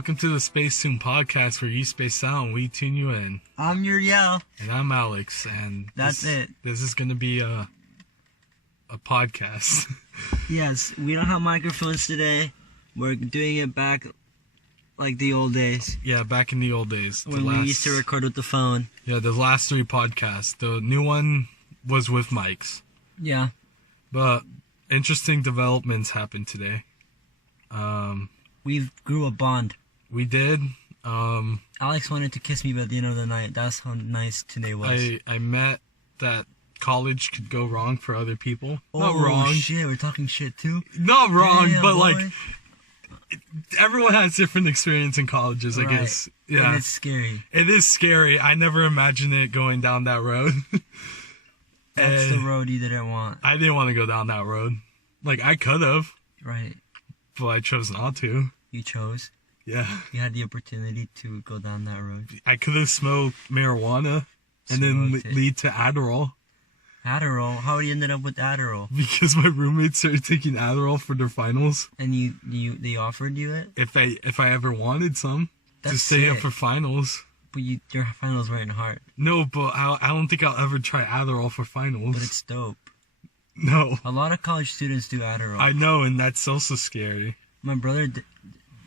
Welcome to the SPACETUNE Podcast, where you space out and we tune you in. I'm Uriel. And I'm Alex, and That's it. This is going to be a podcast. Yes, we don't have microphones today. We're doing it back like the old days. Yeah, back in the old days. When we used to record with the phone. Yeah, the last 3 podcasts. The new one was with mics. Yeah. But interesting developments happened today. We grew a bond. We did. Alex wanted to kiss me by the end of the night. That's how nice today was. I met that college could go wrong for other people. Oh, Not wrong. Shit, we're talking shit too? Not wrong, Damn, but boy. like, everyone has different experience in colleges, I guess. Yeah. And it's scary. It is scary. I never imagined it going down that road. That's the road you didn't want. I didn't want to go down that road. Like, I could have, Right. but I chose not to. You chose. Yeah. You had the opportunity to go down that road. I could have smoked marijuana and then Smoked it. lead to Adderall. Adderall? How you ended up with Adderall? Because my roommates started taking Adderall for their finals. And they offered you it? If I ever wanted some to That's stay up sick. for finals. But your finals weren't hard. No, but I don't think I'll ever try Adderall for finals. But it's dope. No. A lot of college students do Adderall. I know, and that's also scary. My brother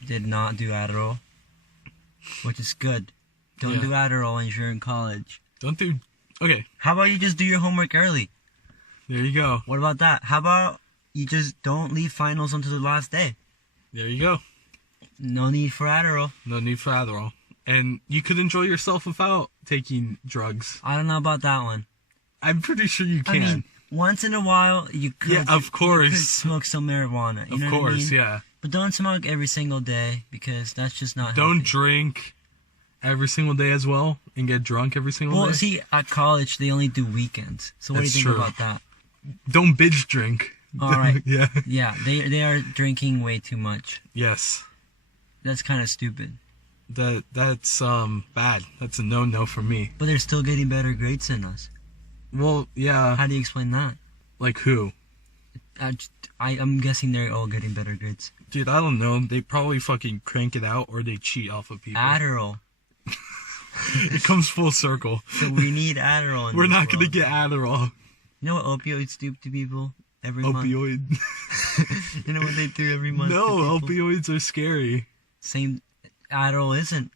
did not do Adderall, which is good. Don't do Adderall when you're in college. Don't do... Okay, How about you just do your homework early? there you go. What about that? How about you just don't leave finals until the last day? There you go. No need for Adderall. No need for Adderall. And you could enjoy yourself without taking drugs. I don't know about that one. I'm pretty sure you can. I mean, once in a while, you could. Yeah, of course. You could smoke some marijuana. You know of what I course, mean? yeah. But don't smoke every single day because that's just not Don't healthy. drink every single day as well and get drunk every single Well, day. see, at college, they only do weekends. So what That's do you think true. about that? Don't binge drink. All right. Yeah. Yeah, they are drinking way too much. Yes. That's kind of stupid. That's bad. That's a no-no for me. But they're still getting better grades than us. Well, yeah. How do you explain that? Like who? I'm guessing they're all getting better grades. Dude, I don't know. They probably fucking crank it out or they cheat off of people. Adderall. It comes full circle. So we need Adderall. In We're this not going to world. get Adderall. You know what opioids do to people every month? Opioid. You know what they do every month? No, to people? opioids are scary. Same. Adderall isn't,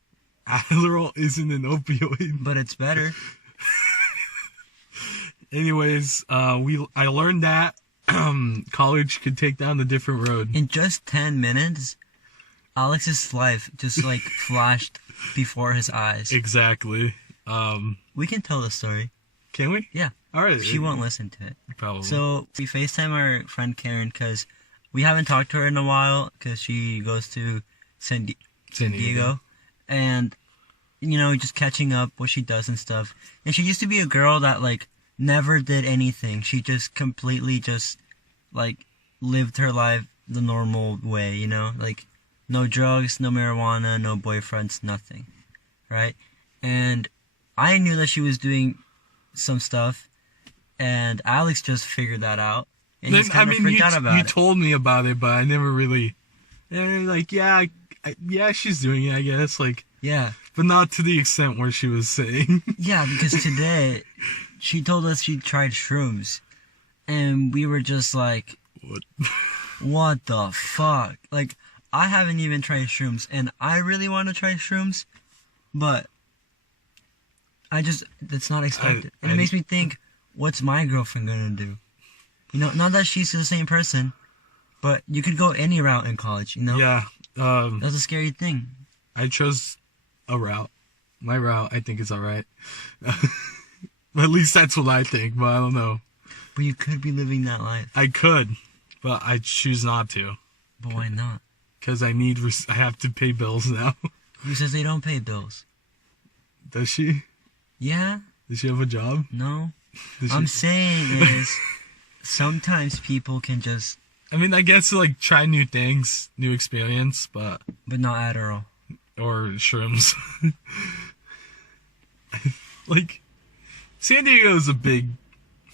Adderall isn't an opioid. but it's better. Anyways, I learned that college could take down a different road. In just 10 minutes, Alex's life just like flashed before his eyes. Exactly. We can tell the story. Can we? Yeah. All right. She won't listen to it. Probably. So we FaceTime our friend Karen because we haven't talked to her in a while because she goes to San Diego. And, you know, just catching up what she does and stuff. And she used to be a girl that, like, never did anything. She just completely just, like, lived her life the normal way, you know? Like, no drugs, no marijuana, no boyfriends, nothing. Right? And I knew that she was doing some stuff. And Alex just figured that out. And he's kind of freaked out about you it. told me about it, but I never really... like, yeah, she's doing it, I guess. Like, Yeah. but not to the extent where she was saying. Yeah, because today she told us she tried shrooms. And we were just like, What? what the fuck? Like, I haven't even tried shrooms. And I really want to try shrooms. But that's not expected. And it makes me think, what's my girlfriend going to do? You know, not that she's the same person. But you could go any route in college, you know? Yeah. That's a scary thing. I chose a route. My route, I think, is alright. At least that's what I think, but I don't know. But you could be living that life. I could, but I choose not to. But why not? Because I have to pay bills now. Who says they don't pay bills? Does she? Yeah? Does she have a job? No? Does I'm she? saying is, sometimes people can just, I mean, I guess like try new things, new experience, but not Adderall. or shrooms. Like, San Diego is a big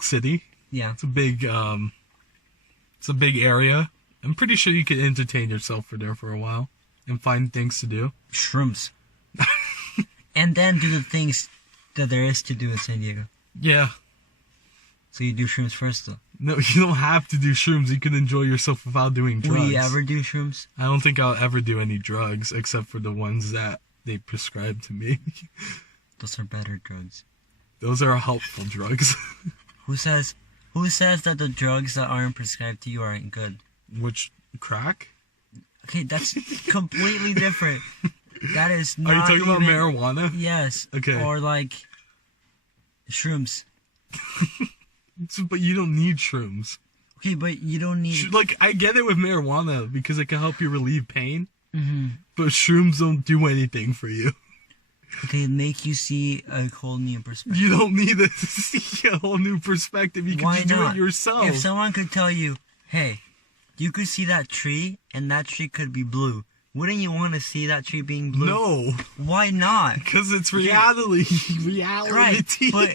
city. Yeah. It's a big area. I'm pretty sure you could entertain yourself there for a while. and find things to do? Shrooms. And then do the things that there is to do in San Diego. Yeah. So you do shrooms first, though. No, you don't have to do shrooms. You can enjoy yourself without doing drugs. Will you ever do shrooms? I don't think I'll ever do any drugs except for the ones that they prescribe to me. Those are better drugs. Those are helpful drugs. Who says that the drugs that aren't prescribed to you aren't good? Which, crack? Okay, that's completely different. That is not Are you talking about even- marijuana? Yes. Okay. Or like shrooms. But you don't need shrooms. Okay, but you don't need. Like, I get it with marijuana because it can help you relieve pain. Mm-hmm. But shrooms don't do anything for you. Okay, make you see a whole new perspective. You don't need to see a whole new perspective. You can Why just do not? it yourself. If someone could tell you, hey, you could see that tree and that tree could be blue, wouldn't you want to see that tree being blue? No. Why not? Because it's reality. Reality. Right, but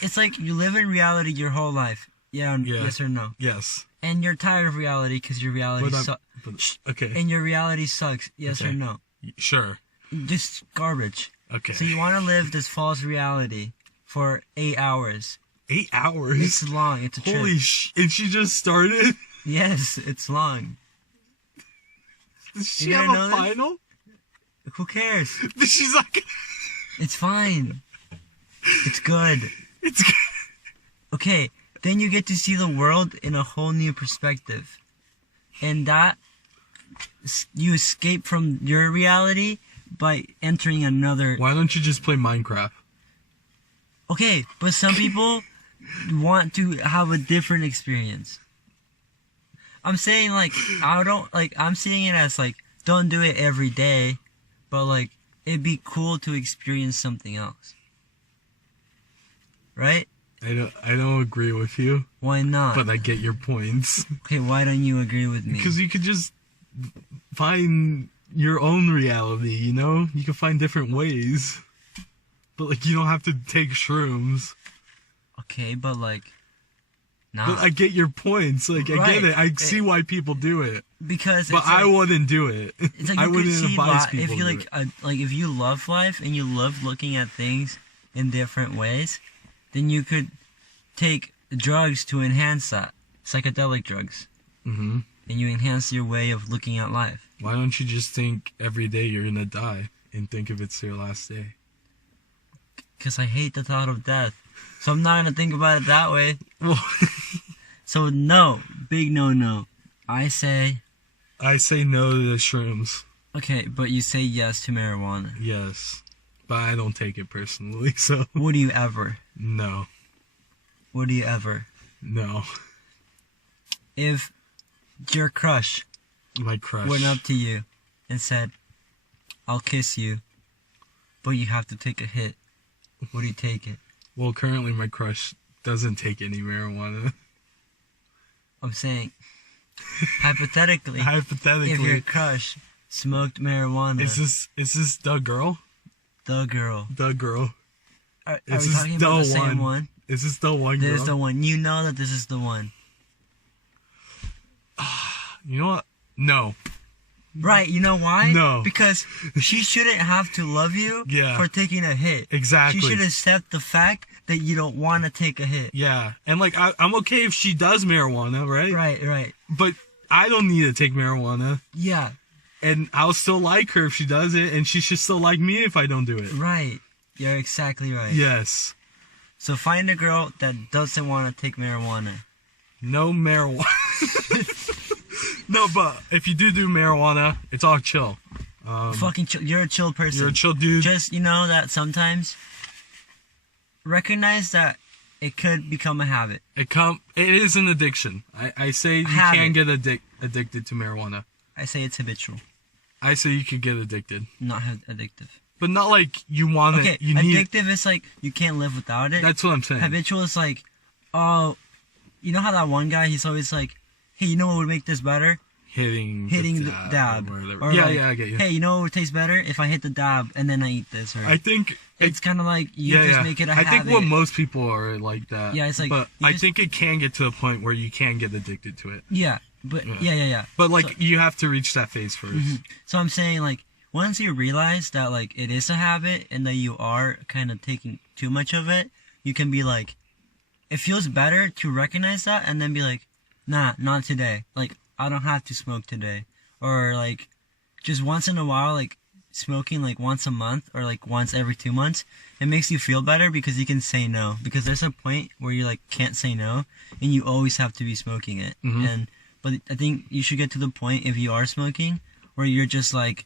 it's like you live in reality your whole life. Yeah. Yes or no? Yes. And you're tired of reality because your reality sucks. Okay. And your reality sucks. Yes Okay. or no? Sure. Just garbage. Okay. So you want to live this false reality for 8 hours. 8 hours? It's long. It's a trip. Holy and she just started? Yes, it's long. Does she You have didn't a know this? final? Who cares? She's like... It's fine. It's good. It's good. Okay, then you get to see the world in a whole new perspective. And that, you escape from your reality by entering another. Why don't you just play Minecraft? Okay, but some people want to have a different experience. I'm saying, like, I'm seeing it as, like, don't do it every day, but, like, it'd be cool to experience something else. Right? I don't agree with you, Why not? but I get your points. Okay, why don't you agree with me? Because you could just find your own reality, you know? You can find different ways. But, like, you don't have to take shrooms. Okay, but, like, nah. But I get your points. Like, I Right. get it. I see why people do it. Because But it's I like, wouldn't do it. it's like I you could wouldn't see advise if people you to like, do it. if you love life and you love looking at things in different ways, then you could take drugs to enhance that. Psychedelic drugs. Mm-hmm. And you enhance your way of looking at life. Why don't you just think every day you're gonna die and think of it's your last day? Because I hate the thought of death. So I'm not going to think about it that way. Well, So no. Big no. I say... I say no to the shrooms. Okay, but you say yes to marijuana. Yes. But I don't take it personally, so Would you ever? no. Would you ever? No. If your crush My crush. went up to you and said, I'll kiss you, but you have to take a hit, would you take it? Well, currently my crush doesn't take any marijuana. I'm saying, hypothetically, Hypothetically. if your crush smoked marijuana, Is this the girl? the girl. The girl. Are Is we this talking the about the same one? one? Is this the one girl? This is the one. You know that this is the one. You know what? No. Right, you know why? No. Because she shouldn't have to love you Yeah. for taking a hit. Exactly. She should accept the fact that you don't want to take a hit. Yeah. And like I'm okay if she does marijuana, right? Right. But I don't need to take marijuana. Yeah, And I'll still like her if she does it, and she should still like me if I don't do it. right. You're exactly right. Yes. So find a girl that doesn't want to take marijuana. No marijuana. No, but if you do marijuana, it's all chill. Fucking chill. You're a chill person. You're a chill dude. Just, you know that sometimes recognize that it could become a habit. It is an addiction. I say you Habit. can get addicted to marijuana. I say it's habitual, I say you could get addicted. not addictive. But not like you want it. Okay, You need it. addictive is like you can't live without it. That's what I'm saying. Habitual is like, oh, you know how that one guy, he's always like, hey, you know what would make this better? Hitting The dab. Or whatever. Or Yeah, like, I get you. hey, you know what would taste better? If I hit the dab and then I eat this. Or I think it's kind of like you just make it a I habit. think what most people are like that. Yeah, it's like, But you I just- think it can get to a point where you can get addicted to it. Yeah, But yeah. But like you have to reach that phase first. Mm-hmm. So I'm saying like once you realize that like it is a habit and that you are kind of taking too much of it, you can be like, it feels better to recognize that and then be like, nah, not today. Like I don't have to smoke today, or like just once in a while, like smoking like once a month or like once every 2 months. It makes you feel better because you can say no. Because there's a point where you like can't say no, and you always have to be smoking it. Mm-hmm. But I think you should get to the point if you are smoking where you're just like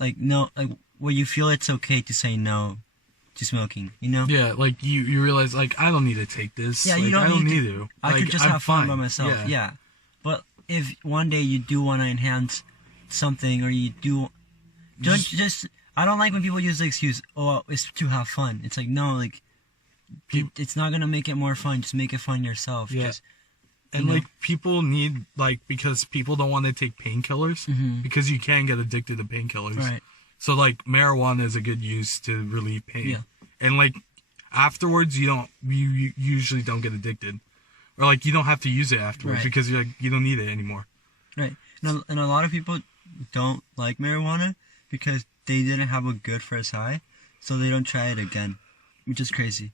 no, like where you feel it's okay to say no to smoking, you know? Yeah, like you realize like I don't need to take this. Yeah, like, you don't I don't need need to. I like, could just I'm have fun by fine. myself. Yeah. But if one day you do want to enhance something, or you do, don't just. I don't like when people use the excuse, "Oh, it's to have fun." It's like no, like it's not gonna make it more fun. Just make it fun yourself. Yeah. Just, And like people need like because people don't want to take painkillers because you can get addicted to painkillers. Right. So like marijuana is a good use to relieve pain. Yeah. And like afterwards you usually don't get addicted. Or like you don't have to use it afterwards because you're like you don't need it anymore. Right. And a lot of people don't like marijuana because they didn't have a good first high, so they don't try it again, which is crazy.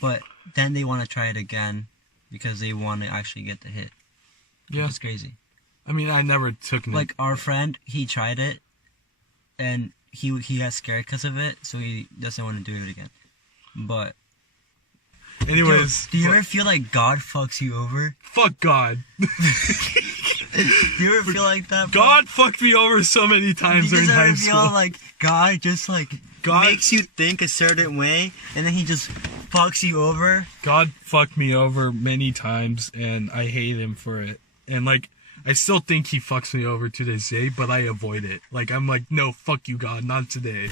But then they want to try it again because they want to actually get the hit. Yeah. Which is crazy. I mean, I never took it. Like our friend, he tried it, and he got scared because of it, so he doesn't want to do it again. But anyways, do you ever feel like God fucks you over? Fuck God. Do you ever feel like that? Bro? God fucked me over so many times during high school. Do you ever feel like God just like makes you think a certain way, and then he just fucks you over? God fucked me over many times, and I hate him for it. And like, I still think he fucks me over to this day, but I avoid it. Like, I'm like, no, fuck you, God, not today.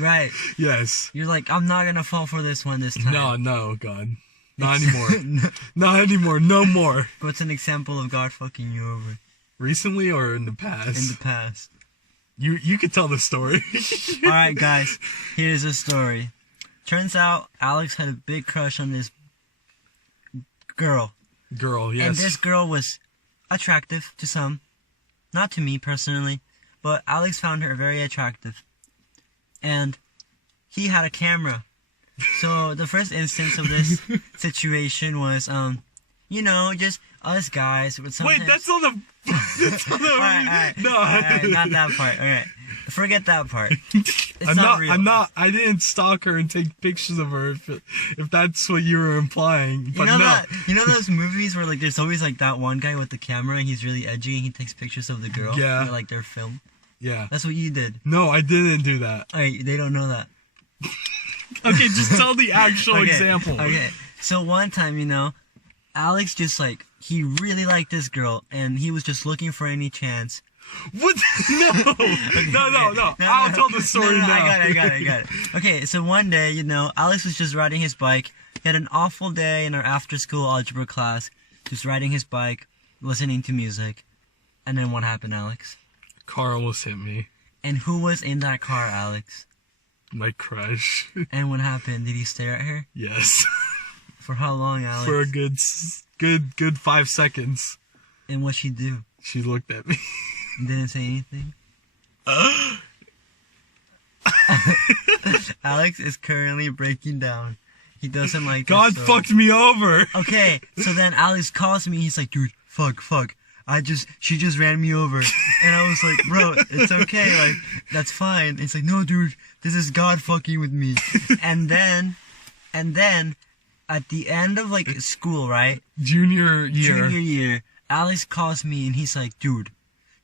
Right. Yes. You're like, I'm not gonna fall for this one this time. No, God. Not anymore. Not anymore. No more. What's an example of God fucking you over? Recently or in the past? In the past. You could tell the story. Alright, guys. Here's the story. Turns out Alex had a big crush on this girl. Girl, yes. And this girl was attractive to some. Not to me personally. But Alex found her very attractive. And he had a camera. So the first instance of this situation was, just us guys would sometimes... Wait, that's not the... Alright, no. Not that part. Alright, forget that part. It's I'm not real. I didn't stalk her and take pictures of her if that's what you were implying. But You know those movies where like there's always like that one guy with the camera and he's really edgy and he takes pictures of the girl? Yeah. And, like their film? Yeah. That's what you did. No, I didn't do that. Alright, they don't know that. Okay, just tell the actual example. Okay, so one time, Alex just like, he really liked this girl, and he was just looking for any chance. What? No. Okay, no. I'll tell the story now. I got it. Okay, so one day, Alex was just riding his bike. He had an awful day in our after-school algebra class, just riding his bike, listening to music. And then what happened, Alex? Car almost hit me. And who was in that car, Alex? My crush. And what happened? Did he stare at her? Yes. For how long, Alex? For a good 5 seconds. And what'd she do? She looked at me. Didn't say anything? Alex is currently breaking down. He doesn't like God this, fucked me over. Okay, so then Alex calls me. He's like, dude, fuck. She just ran me over. And I was like, bro, it's okay. Like, that's fine. And he's like, no, dude, this is God fucking with me. And then, at the end of, like, school, right? Junior year, Alex calls me and he's like, dude,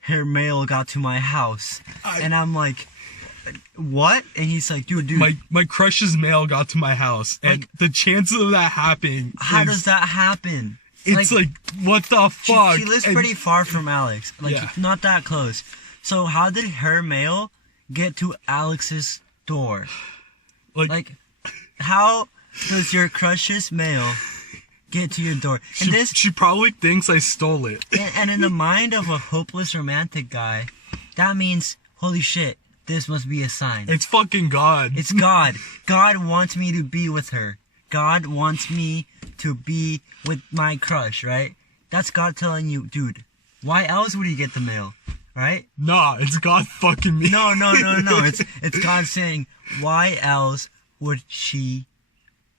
her mail got to my house. And I'm like, what? And he's like, dude. My crush's mail got to my house. And the chances of that happening. How does that happen? It's like what the fuck? She lives pretty far from Alex. Like, not that close. So how did her mail get to Alex's door? Like how does your crush's mail get to your door? And she probably thinks I stole it. And in the mind of a hopeless romantic guy, that means, holy shit, this must be a sign. It's fucking God. It's God. God wants me to be with her. God wants me to be with my crush, right? That's God telling you, dude, Why else would he get the mail? Right? Nah, it's God fucking me. No. It's God saying, why else would she,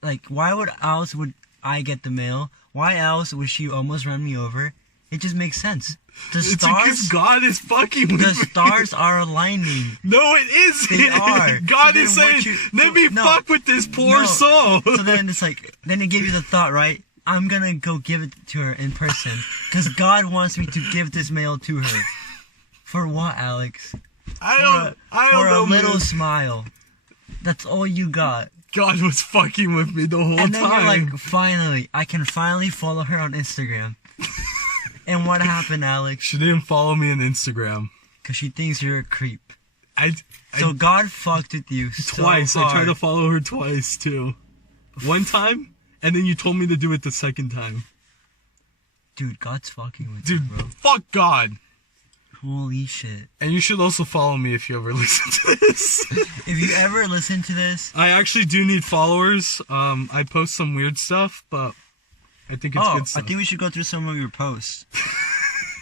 like, why would else would I get the mail? Why else would she almost run me over? It just makes sense. The It's because stars, God is fucking with the me. stars are aligning. No, it isn't. They are. God So is then saying, what let me no. fuck with this poor No. soul. So then it's like, then it gave you the thought, right? I'm gonna go give it to her in person. Because God wants me to give this mail to her. For what, Alex? I don't For know, a little man. smile. That's all you got. God was fucking with me the whole And then time. you're like, finally, I can finally follow her on Instagram. And what happened, Alex? She didn't follow me on Instagram. Because she thinks you're a creep. I So God fucked with you twice. so I tried hard. to follow her twice too. One time, and then you told me to do it the second time. Dude, God's fucking with Dude, you, bro. fuck God. Holy shit. And you should also follow me if you ever listen to this. If you ever listen to this... I actually do need followers. I post some weird stuff, but I think it's good I stuff. think we should go through some of your posts.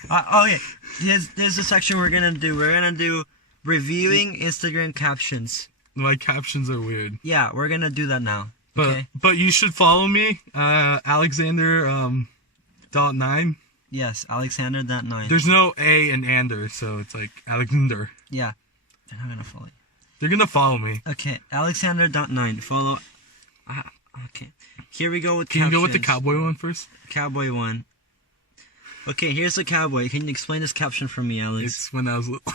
Okay, there's a section we're gonna do. We're gonna do reviewing Instagram captions. My captions are weird. Yeah, we're gonna do that now. But Okay? but you should follow me, Alexander .9. Yes, Alexander.9. There's no A in Ander, so it's like Alexander. Yeah, they're not gonna follow you. They're gonna follow me. Okay, Alexander.9. Follow. Okay, here we go with Can captions. you go with the cowboy one first? Cowboy one. Okay, here's the cowboy. Can you explain this caption for me, Alex? It's when I was little.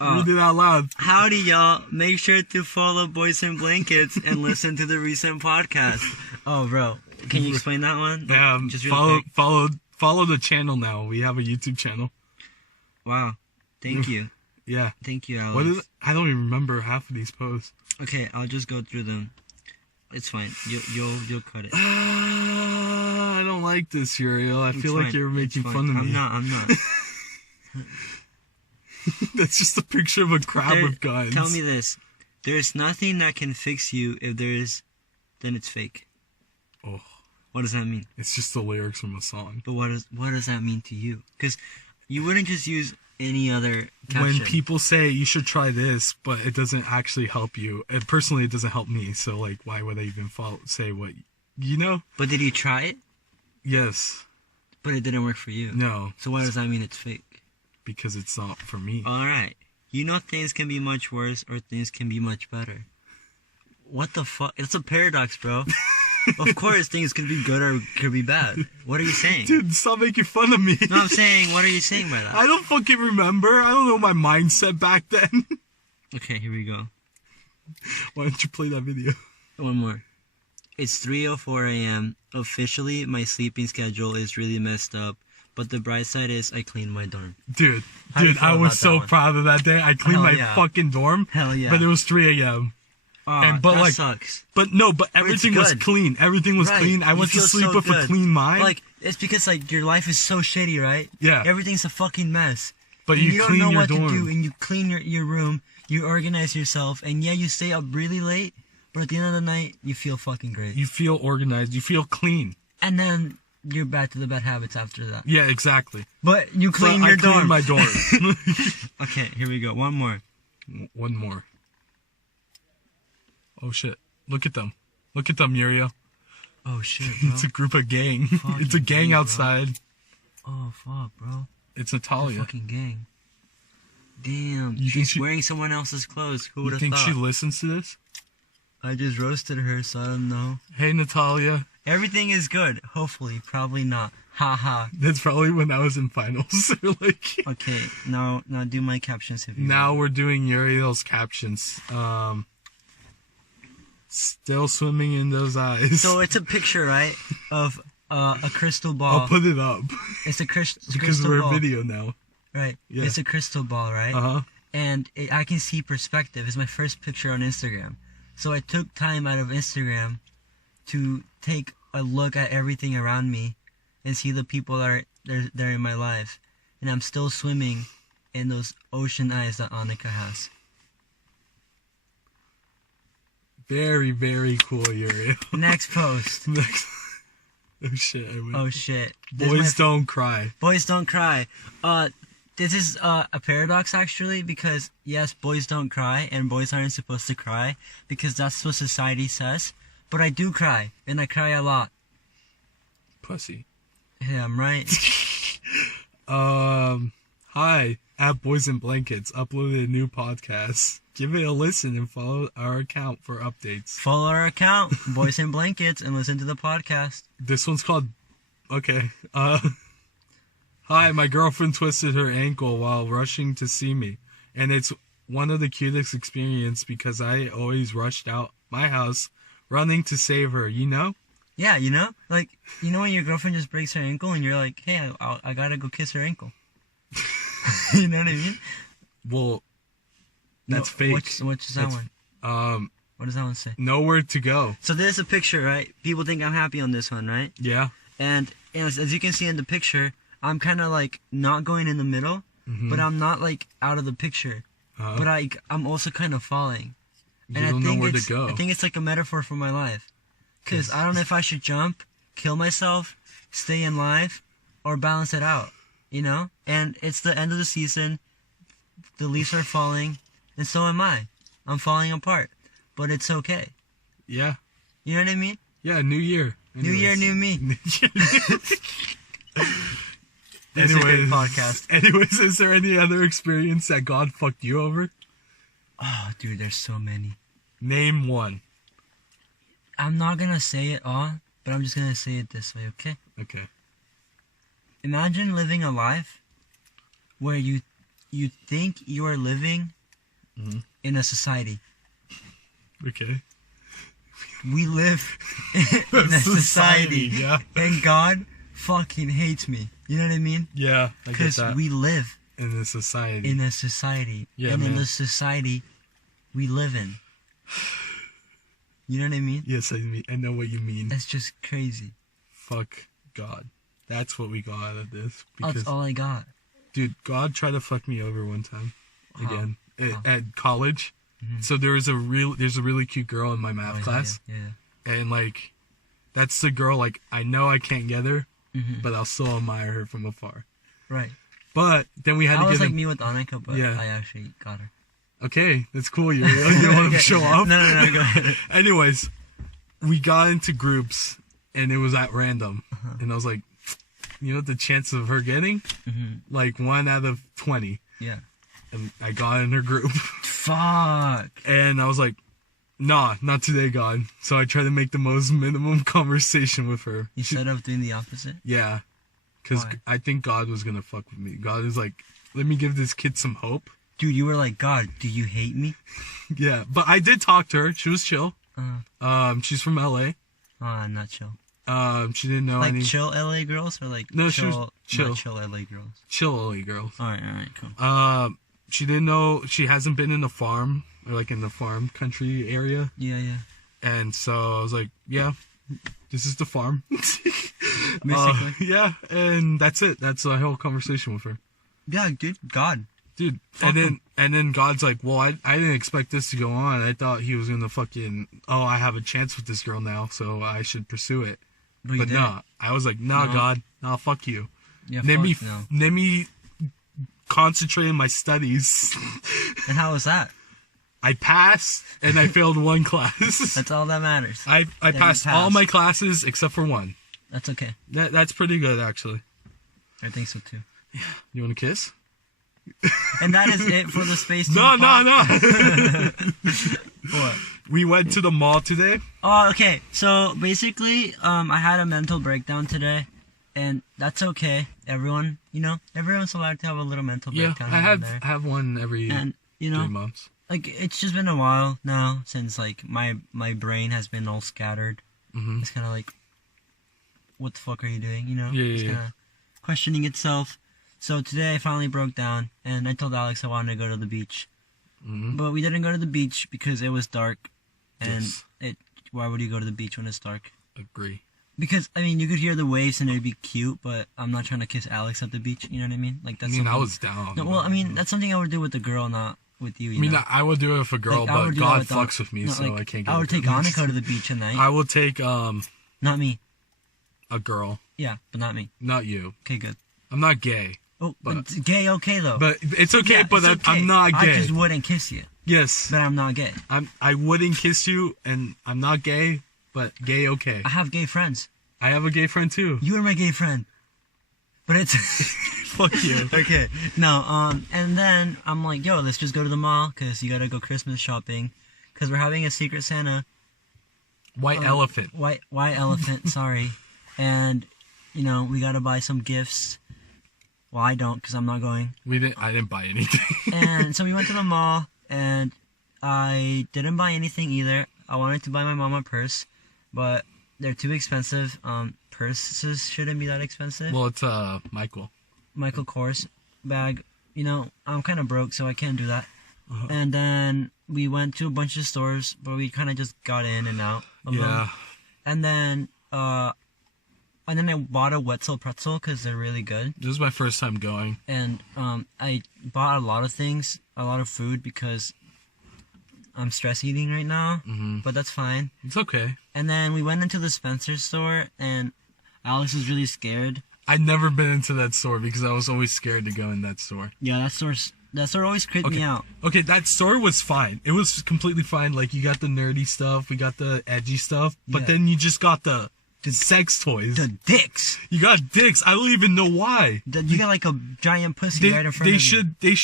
Read it out loud. Howdy, y'all. Make sure to follow Boys in Blankets and listen to the recent podcast. Oh, bro. Can you explain that one? Just real quick. Follow the channel now. We have a YouTube channel. Wow. Thank you. Yeah. Thank you, Alex. What is? I don't even remember half of these posts. Okay, I'll just go through them. It's fine. You'll cut it. I don't like this, Uriel. I feel like fine. you're making It's fun of fine. me. I'm not. That's just a picture of a crab with guns. Tell me this. There's nothing that can fix you. If there is, then it's fake. Oh, What does that mean? it's just the lyrics from a song. But what does that mean to you? Because you wouldn't just use any other caption. When people say you should try this, but it doesn't actually help you. And personally, it doesn't help me. So, like, why would I even say what, you know? But did you try it? Yes. But it didn't work for you. No. So what does that mean it's fake? Because it's not for me. Alright. You know things can be much worse or things can be much better. What the fuck? It's a paradox, bro. Of course things could be good or could be bad. What are you saying? Dude, stop making fun of me. No, I'm saying, what are you saying by that? I don't fucking remember. I don't know my mindset back then. Okay, here we go. Why don't you play that video? One more. It's 3:04 a.m. Officially, my sleeping schedule is really messed up. But the bright side is I cleaned my dorm. Dude, How do you feel I about was that so one? proud of that day. I cleaned Hell my yeah. fucking dorm. Hell yeah. But it was 3 a.m. But that sucks. But everything was good. clean. Everything was Right. clean. I You went to feel sleep so with a good. clean mind. Like, it's because, like, your life is so shitty, right? Yeah. Everything's a fucking mess. But And you don't clean know your what dorm. to do, and you clean your room, you organize yourself, and yeah, you stay up really late, but at the end of the night, you feel fucking great. You feel organized. You feel clean. And then you're back to the bad habits after that. Yeah, exactly. But you clean But your I cleaned dorm. my dorm. Okay, here we go. One more. One more. Oh shit! Look at them. Look at them, Muriel. Oh shit, bro. It's a group of gang. It's a Fucking gang gang, bro. outside. Oh fuck, bro. It's Natalia. Fucking gang. Damn, You think she's she- wearing someone else's clothes. Who would You have think thought? she listens to this? I just roasted her, so I don't know. Hey, Natalia. Everything is good. Hopefully, probably not. Ha ha. That's probably when I was in finals. Like, Okay, now do my captions if you now want. we're doing Uriel's captions. Still swimming in those eyes. So it's a picture, right, of a crystal ball. I'll put it up It's a because crystal we're ball, video now. right? Yeah. It's a crystal ball, right? Uh huh. And I can see perspective. It's my first picture on Instagram, so I took time out of Instagram to take a look at everything around me and see the people that are there in my life, and I'm still swimming in those ocean eyes that Annika has. Very, very cool, Uriel. Next post. Next. Oh shit! I went. Oh shit! Boys don't cry. Boys don't cry. This is a paradox actually, because yes, boys don't cry, and boys aren't supposed to cry because that's what society says. But I do cry, and I cry a lot. Pussy. Yeah, I'm right. Hi, at Boys in Blankets uploaded a new podcast. Give it a listen and follow our account for updates. Follow our account, Boys in Blankets, and listen to the podcast. This one's called... Okay. Hi, my girlfriend twisted her ankle while rushing to see me. And it's one of the cutest experiences because I always rushed out my house running to save her, you know? Yeah, you know? Like, you know when your girlfriend just breaks her ankle and you're like, hey, I gotta go kiss her ankle. You know what I mean? Well, that's fake. What's that one? What does that one say? Nowhere to go. So there's a picture, right? People think I'm happy on this one, right? Yeah. And as you can see in the picture, I'm kind of like not going in the middle, but I'm not like out of the picture. But I'm also kind of falling. And you don't know where to go. I think it's like a metaphor for my life. Because I don't know if I should jump, kill myself, stay in life, or balance it out, you know? And it's the end of the season, the leaves are falling, and so am I. I'm falling apart, but it's okay. Yeah. You know what I mean? Yeah, new year. Anyways. New year, new me. This is a great podcast. Anyways, is there any other experience that God fucked you over? Oh, dude, there's so many. Name one. I'm not gonna say it all, but I'm just gonna say it this way, okay? Okay. Imagine living a life where you think you are living in a society. Okay. We live in a society, yeah. And God fucking hates me. You know what I mean? Yeah, I get that. Because we live in a society. In a society. Yeah, and man. in the society we live in. You know what I mean? Yes, I know what you mean. That's just crazy. Fuck God. That's what we got out of this. That's all I got. Dude, God tried to fuck me over one time. Again. How? At college. Mm-hmm. So there's a really cute girl in my math class. Yeah. And like, that's the girl, like, I know I can't get her, but I'll still admire her from afar. Right. But then we had to get... I was like me with Annika, but yeah. I actually got her. Okay, that's cool. You want to show off? No, go ahead. Anyways, we got into groups, and it was at random. And I was like, you know the chance of her getting? Like 1 out of 20. Yeah. And I got in her group. Fuck. And I was like, nah, not today, God. So I tried to make the most minimum conversation with her. Instead of doing the opposite? Yeah. Because I think God was going to fuck with me. God is like, let me give this kid some hope. Dude, you were like, God, do you hate me? Yeah, but I did talk to her. She was chill. She's from LA. Not chill. She didn't know like any... chill LA girls or like no, chill, she was chill. Not chill LA girls? Chill LA girls. Alright, cool. She didn't know... She hasn't been in the farm, or like in the farm country area. Yeah. And so I was like, yeah, this is the farm. Basically. Yeah, and that's it. That's the whole conversation with her. Yeah, dude, God. Dude, and then God's like, well, I didn't expect this to go on. I thought he was gonna fucking, I have a chance with this girl now, so I should pursue it. But no, I was like, nah, no. God, nah, fuck you. Yeah, let me concentrate on my studies. And how was that? I passed, and I failed one class. That's all that matters. I passed all my classes except for one. That's okay. That's pretty good, actually. I think so too. Yeah. You want a kiss? And that is it for the SPACETUNE No. What? We went to the mall today. Oh, okay. So basically, I had a mental breakdown today, and that's okay. Everyone's allowed to have a little mental breakdown. Yeah, I have one every 3 months. Like, it's just been a while now since like my brain has been all scattered. It's kind of like, what the fuck are you doing? You know? It's kind of questioning itself. So today I finally broke down, and I told Alex I wanted to go to the beach. But we didn't go to the beach because it was dark. And why would you go to the beach when it's dark? Agree. Because, I mean, you could hear the waves and it'd be cute, but I'm not trying to kiss Alex at the beach, you know what I mean? Like, that's I was down. No, well, I mean, that's something I would do with the girl, not with you, know? I would do it with a girl, like, but God fucks with me, so I can't get I would take Annika to the beach at night. I will take, Not me. a girl. Yeah, but not me. Not you. Okay, good. I'm not gay. Oh, but it's gay okay, though. But it's okay, Yeah, but it's okay. I'm not gay. I just wouldn't kiss you. Yes. But I'm not gay. I wouldn't kiss you, and I'm not gay, but gay okay. I have gay friends. I have a gay friend, too. You are my gay friend. But it's... Fuck you. Okay. No, and then I'm like, yo, let's just go to the mall, because you gotta go Christmas shopping, because we're having a Secret Santa. White elephant. White elephant, sorry. And, you know, we gotta buy some gifts. Well, I don't, because I'm not going. I didn't buy anything. And so we went to the mall, and I didn't buy anything either. I wanted to buy my mom a purse, but they're too expensive. Purses shouldn't be that expensive. Well, it's Michael Kors bag. You know, I'm kind of broke, so I can't do that. And then we went to a bunch of stores, but we kind of just got in and out of them. And then I bought a Wetzel pretzel because they're really good. This is my first time going. And I bought a lot of things, a lot of food, because I'm stress eating right now. But that's fine. It's okay. And then we went into the Spencer store, and Alex was really scared. I'd never been into that store because I was always scared to go in that store. Yeah, that store always creeped me out. Okay, that store was fine. It was completely fine. Like, you got the nerdy stuff, we got the edgy stuff, but then you just got the sex toys. The dicks. You got dicks. I don't even know why. You got like a giant pussy right in front of you. They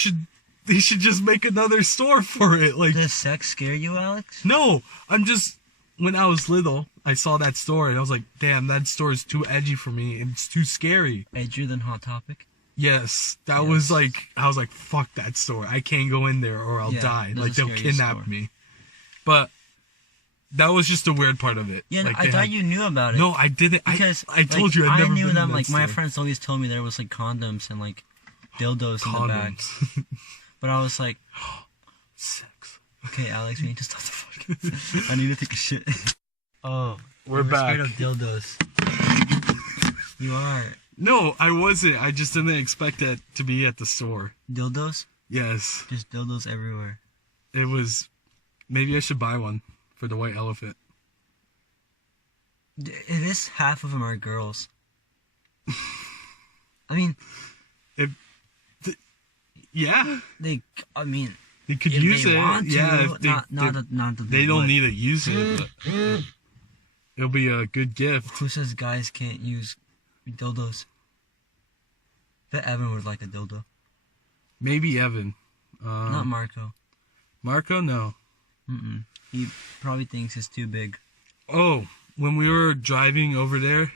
should just make another store for it. Like, does sex scare you, Alex? No, when I was little, I saw that store and I was like, damn, that store is too edgy for me and it's too scary. Edgier than Hot Topic? Yes, I was like, fuck that store. I can't go in there or I'll die. Like, they'll kidnap me. But that was just a weird part of it. Yeah, like, I thought you knew about it. No, I didn't. Because I told you I'd never knew been them. in that Like, my store. friends always told me there was like condoms and like dildos in the back. But I was like, sex. Okay, Alex, we need to stop the fuck. I need to take a shit. Oh, we're back. Scared of dildos. You are. No, I wasn't. I just didn't expect that to be at the store. Dildos? Yes. Just dildos everywhere. It was... Maybe I should buy one for the white elephant. It is half of them are girls. I mean... Yeah. They could use it. Yeah. They don't need to use it. But it'll be a good gift. Who says guys can't use dildos? I bet Evan would like a dildo. Maybe Evan. Not Marco. Marco, no. He probably thinks it's too big. Oh, when we were driving over there,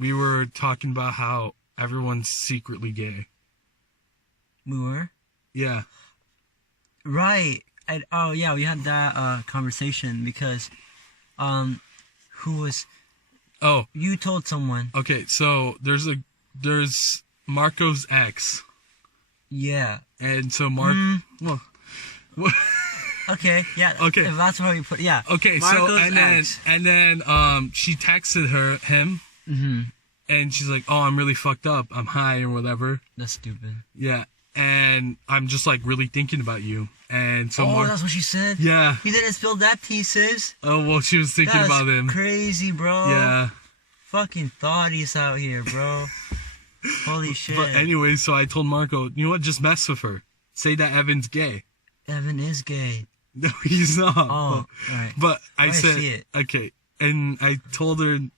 we were talking about how everyone's secretly gay. We were? Yeah. Right. We had that conversation because, who was... Oh. You told someone. Okay, so there's Marco's ex. Yeah. And so well, okay, yeah. Okay. If that's what we put, yeah. Okay, Marco's so and then she texted him. And she's like, "Oh, I'm really fucked up. I'm high or whatever." That's stupid. Yeah. And I'm just like really thinking about you. And so that's what she said? Yeah. You didn't spill that tea, sis. Oh, well, she was thinking about him. Crazy, bro. Yeah. Fucking thoughties out here, bro. Holy shit. But anyway, so I told Marco, you know what? Just mess with her. Say that Evan's gay. Evan is gay. No, he's not. Oh, alright. But I said, see it. Okay. And I told him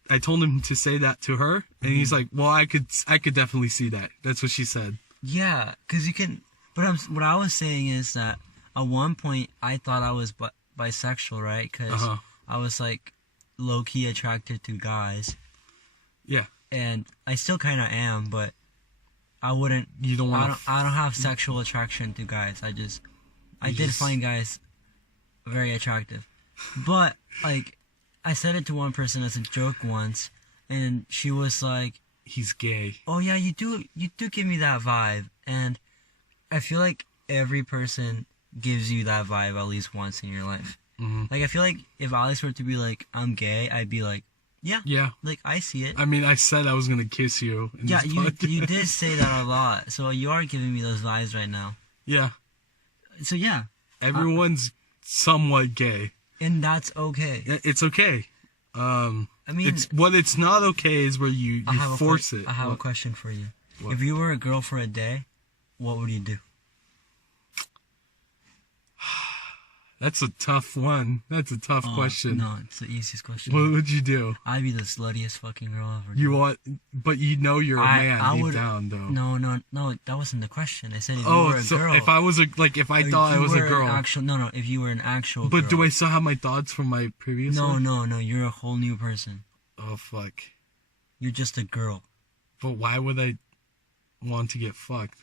to say that to her. And he's like, well, I could definitely see that. That's what she said. Yeah, because you can... But what I was saying is that at one point, I thought I was bisexual, right? Because I was, like, low-key attracted to guys. Yeah. And I still kind of am, but I wouldn't... You don't want I don't have sexual attraction to guys. I did find guys very attractive. But, like, I said it to one person as a joke once, and she was like... He's gay. Oh yeah, you do give me that vibe, and I feel like every person gives you that vibe at least once in your life. Like, I feel like if Alex were to be like, I'm gay, I'd be like, yeah, like, I see it. I mean, I said I was gonna kiss you. Yeah, you did say that a lot, so you are giving me those vibes right now. Yeah. So yeah, everyone's somewhat gay, and that's okay. It's okay. I mean, it's not okay is where you force it. I have a question for you. What? If you were a girl for a day, what would you do? That's a tough one. That's a tough question. No, it's the easiest question. What would you do? I'd be the sluttiest fucking girl ever. But you're a man deep down, though. No, that wasn't the question. I said if you were a girl. If I was if I thought I was a girl. If you were an actual girl. But do I still have my thoughts from my previous one? No, you're a whole new person. Oh, fuck. You're just a girl. But why would I want to get fucked?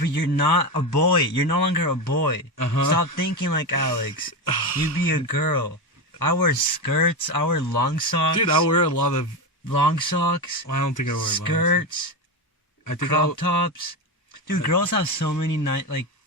But you're not a boy. You're no longer a boy. Stop thinking like Alex. You'd be a girl. I wear skirts. I wear long socks. Dude, I wear a lot of... long socks. Well, I don't think I wear skirts. I think crop tops. Dude, girls have so many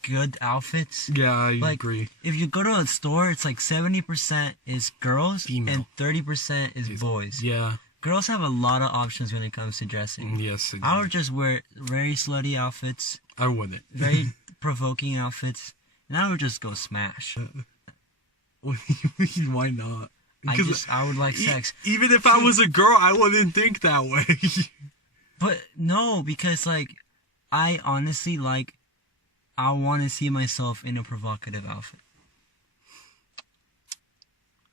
good outfits. Yeah, I agree. If you go to a store, it's like 70% is girls Female. and 30% is boys. Yeah. Girls have a lot of options when it comes to dressing. Yes, they do. I would just wear very slutty outfits. I wouldn't. Very provoking outfits. And I would just go smash. Why not? I would like sex. Even if I was a girl, I wouldn't think that way. But no, because I honestly I want to see myself in a provocative outfit.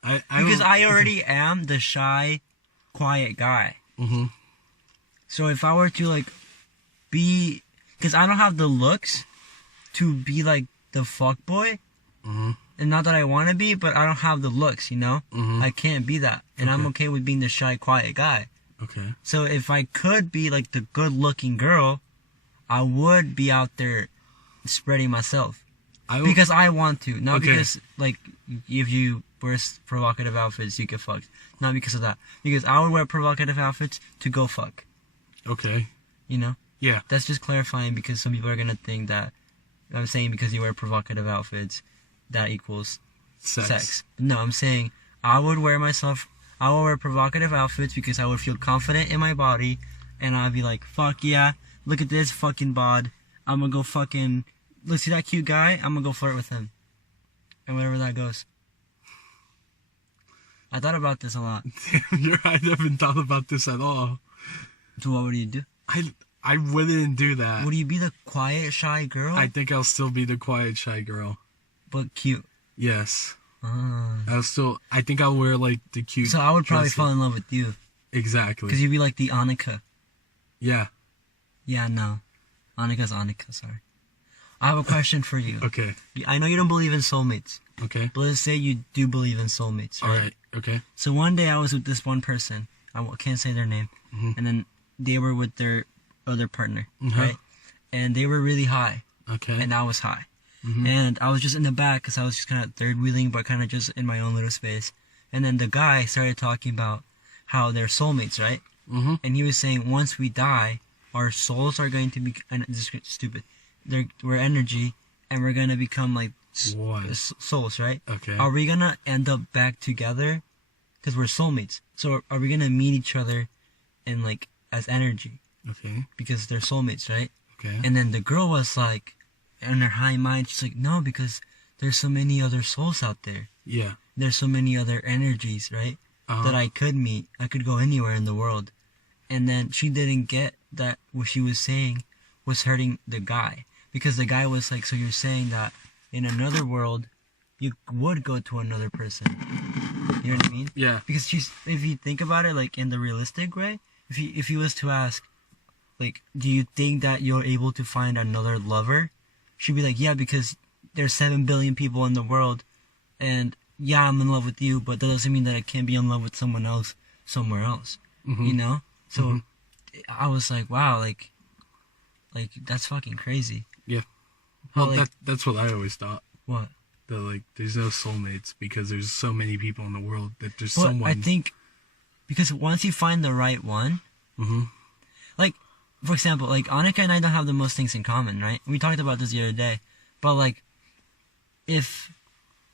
Because I already am the shy, quiet guy. Mm-hmm. So if I were to be, because I don't have the looks to be the fuck boy, and not that I want to be, but I don't have the looks, I can't be that, and I'm okay with being the shy, quiet guy. Okay. So if I could be the good-looking girl, I would be out there spreading myself because I want to, not because if you wear provocative outfits, you get fucked. Not because of that. Because I would wear provocative outfits to go fuck. Okay. Yeah. That's just clarifying because some people are gonna think that I'm saying because you wear provocative outfits, that equals sex. No, I'm saying I would wear provocative outfits because I would feel confident in my body, and I'd be like, fuck yeah, look at this fucking bod. I'm gonna go fucking, let's see that cute guy, I'm gonna go flirt with him. And wherever that goes. I thought about this a lot. I haven't thought about this at all. So what would you do? I wouldn't do that. Would you be the quiet, shy girl? I think I'll still be the quiet, shy girl. But cute. Yes. I think I'll wear the cute. So I would probably fall in love with you. Exactly. Because you'd be like the Annika. Yeah. Yeah, no. Annika's Annika, sorry. I have a question for you. Okay. I know you don't believe in soulmates. Okay. But let's say you do believe in soulmates, right? Alright, okay. So one day I was with this one person. I can't say their name. And then they were with their other partner, right? And they were really high. Okay. And I was high. And I was just in the back because I was just kind of third wheeling, but kind of just in my own little space. And then the guy started talking about how they're soulmates, right? And he was saying once we die, our souls are going to be, and this is stupid, we're energy, and we're going to become souls, right? Okay. Are we going to end up back together? Because we're soulmates. So are we going to meet each other in as energy? Okay. Because they're soulmates, right? Okay. And then the girl was in her high mind, she's like, no, because there's so many other souls out there. Yeah. There's so many other energies, right? That I could meet. I could go anywhere in the world. And then she didn't get that what she was saying was hurting the guy. Because the guy was like, so you're saying that in another world, you would go to another person. You know what I mean? Yeah. Because if you think about it, in the realistic way, if he was to ask, do you think that you're able to find another lover? She'd be like, yeah, because there's 7 billion people in the world, and yeah, I'm in love with you, but that doesn't mean that I can't be in love with someone else somewhere else. So I was like, wow, that's fucking crazy. Yeah. Well, that's what I always thought. What? That there's no soulmates because there's so many people in the world that there's someone. I think because once you find the right one, for example, Annika and I don't have the most things in common, right? We talked about this the other day, but if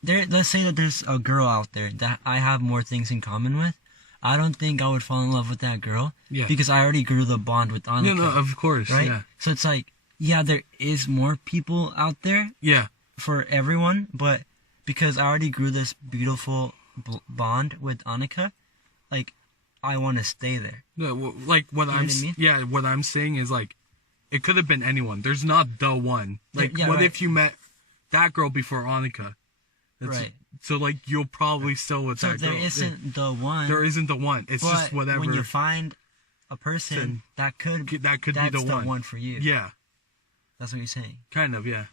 let's say that there's a girl out there that I have more things in common with, I don't think I would fall in love with that girl. Yeah. Because I already grew the bond with Annika. No, of course. Right? Yeah. So it's yeah, there is more people out there. Yeah. For everyone, but because I already grew this beautiful bond with Annika, I want to stay there. No, like what You know I'm, what I mean? yeah, what I'm saying is like, it could have been anyone. There's not the one. Like, Yeah, what right. if you met that girl before Annika? Right. So like, you'll probably still with So that girl. there isn't the one. There isn't the one. It's but just whatever. when you find a person that could be that's the one. one for you. Yeah, That's what you're saying. kind of. Yeah.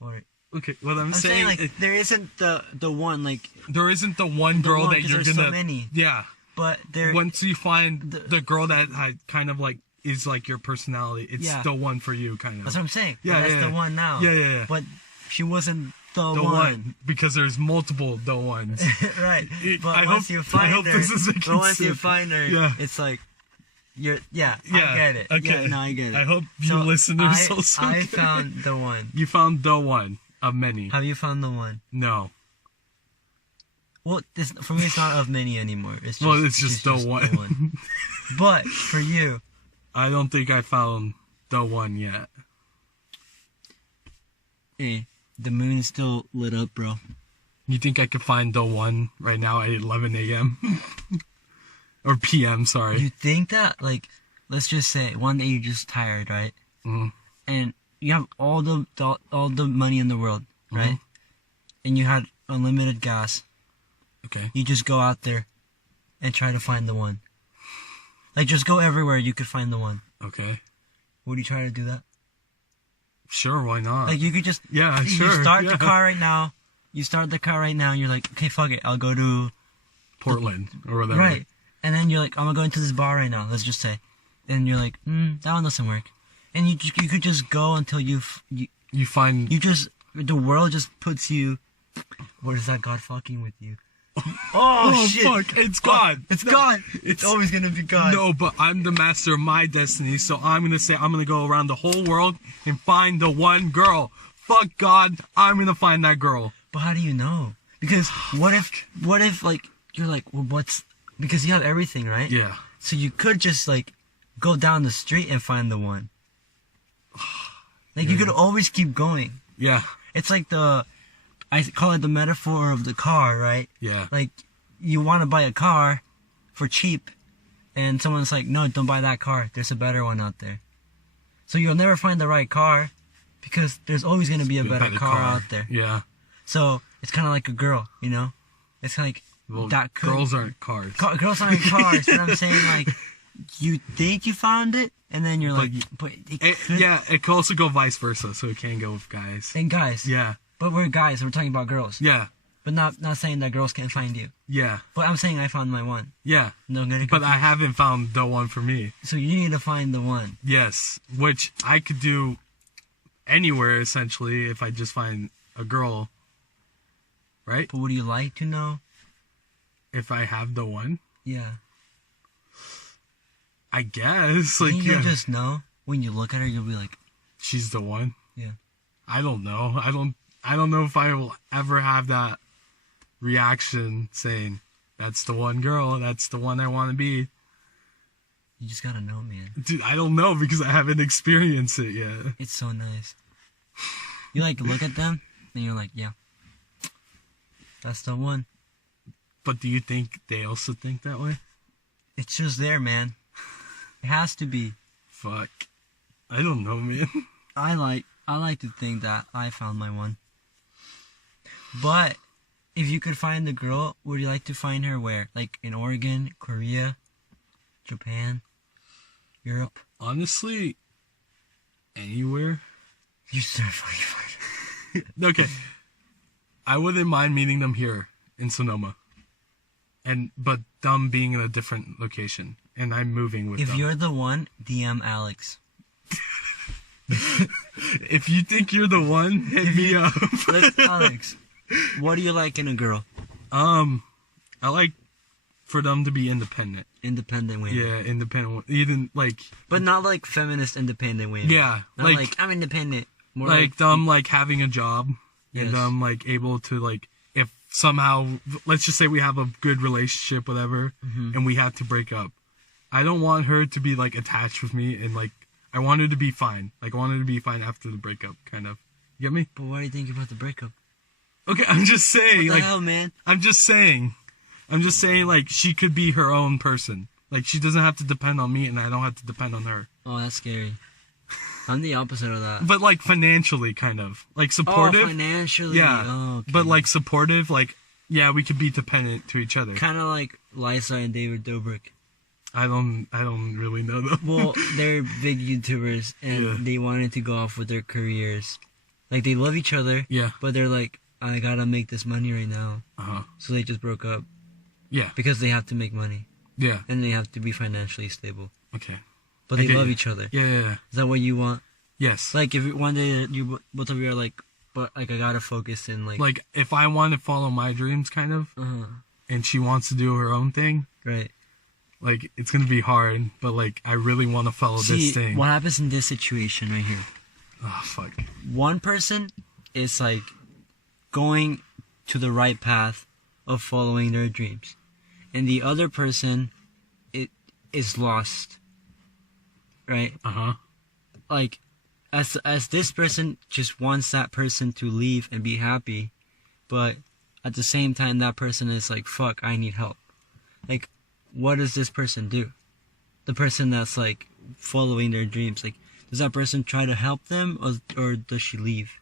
Or Okay. What I'm I'm saying like it- there isn't the one like there isn't the one the girl one, that 'cause you're there's gonna. so many. Yeah. But there Once you find The- the girl that kind of like is like your personality, it's Yeah. the one for you, kind of. that's what I'm saying. Yeah, That's yeah, the yeah. one now. Yeah. But she wasn't the The one. one, because there's multiple the ones. Right. But I once hope- you I find hope her, this is making but once you sense. find her, Yeah. it's like I Yeah. get it. Okay. Yeah, no, I get it. I hope you So listeners also I get it. found the one. You found the one of many. Have you found the one? No. Well, for me, it's not of many anymore. It's just, Well, it's just the one. But for you, I don't think I found the one yet. hey, the moon is still lit up, bro. You think I could find the one right now at 11 a.m.? Or p.m., sorry. You think that, like, let's just say one day you're just tired, right? Mhm. And you have all the money in the world, right? Mhm. And you had unlimited gas. Okay. You just go out there and try to find the one. Like, just go everywhere you could find the one. Okay. Would you try to do that? Sure, why not? Like, you could just Yeah, you sure. start yeah. the car right now. You start the car right now, and you're like, okay, fuck it, I'll go to Portland or whatever. right. And then you're like, I'm gonna go into this bar right now. Let's just say, and you're like, that one doesn't work. And you could just go until you You find... the world just puts you. What is that God fucking with you? Oh, shit! fuck, it's God. It's No, God. it's- It's always gonna be God. No, but I'm the master of my destiny, so I'm gonna say I'm gonna go around the whole world and find the one girl. Fuck God, I'm gonna find that girl. But how do you know? Because what if like you're like, well, what's because you have everything, right? Yeah. So you could just like go down the street and find the one. Like you could always keep going. Yeah. It's like I call it the metaphor of the car, right? Yeah. Like you want to buy a car for cheap, and someone's like, no, don't buy that car. There's a better one out there. So you'll never find the right car because there's always going to be a better car out there. Yeah. So it's kind of like a girl, you know? It's like Well, that could, girls aren't cars. girls aren't cars. But I'm saying like you think you found it, and then you're like, but it could. Yeah, it could also go vice versa, so it can go with guys. And guys, Yeah. but we're guys. We're talking about girls. Yeah. But not saying that girls can't find you. Yeah. But I'm saying I found my one. Yeah. No, get it But I confused. haven't found the one for me. So you need to find the one. Yes. Which I could do anywhere, essentially, if I just find a girl. Right? But would you like to know? If I have the one. Yeah. I guess. Like Like, you'll yeah, just know when you look at her. You'll be like, she's the one. yeah. I don't know. I don't know if I will ever have that reaction saying, that's the one girl, that's the one I want to be. You just gotta know, man. Dude, I don't know because I haven't experienced it yet. It's so nice. You like look at them, and you're like, yeah, that's the one. But do you think they also think that way? It's just there, man. It has to be. Fuck. I don't know, man. I like to think that I found my one. But if you could find the girl, would you like to find her where? Like in Oregon, Korea, Japan, Europe? Honestly, anywhere. You start find her. Okay. I wouldn't mind meeting them here in Sonoma. But them being in a different location. And I'm moving with If them. you're the one, DM Alex. If you think you're the one, hit me up. Alex, what do you like in a girl? I like for them to be independent. Independent women. Yeah, independent. Even like, But not like feminist independent women. yeah, Not like I'm independent. More like them like having a job Yes. and them like able to like, if somehow, let's just say we have a good relationship, whatever, and we have to break up. I don't want her to be like attached with me and like, I want her to be fine. Like I want her to be fine after the breakup, kind of. You get me? But what do you think about the breakup? Okay, I'm just saying, What the like, hell, man? I'm just saying, like, she could be her own person. Like, she doesn't have to depend on me, and I don't have to depend on her. Oh, that's scary. I'm the opposite of that. But, like, financially, kind of. Like, supportive. Oh, financially. Yeah. Oh, okay. But, like, supportive, like, yeah, we could be dependent to each other. Kind of like Liza and David Dobrik. I don't really know them. Well, they're big YouTubers, and Yeah. they wanted to go off with their careers. Like, they love each other, Yeah. but they're like, I gotta make this money right now. Uh-huh. So they just broke up. Yeah. Because they have to make money. Yeah. And they have to be financially stable. Okay. But they Okay. love each other. Yeah. Is that what you want? Yes. Like, if one day you both of you are like, but like, I gotta focus in Like, if I want to follow my dreams, kind of, and she wants to do her own thing, right. like, it's gonna be hard, but, like, I really want to follow this thing. What happens in this situation right here? Oh, fuck. One person is like going to the right path of following their dreams, and the other person is lost, right? Like, as this person just wants that person to leave and be happy, but at the same time that person is like, fuck, I need help. Like, what does this person do? The person that's like following their dreams, like, does that person try to help them, or does she leave?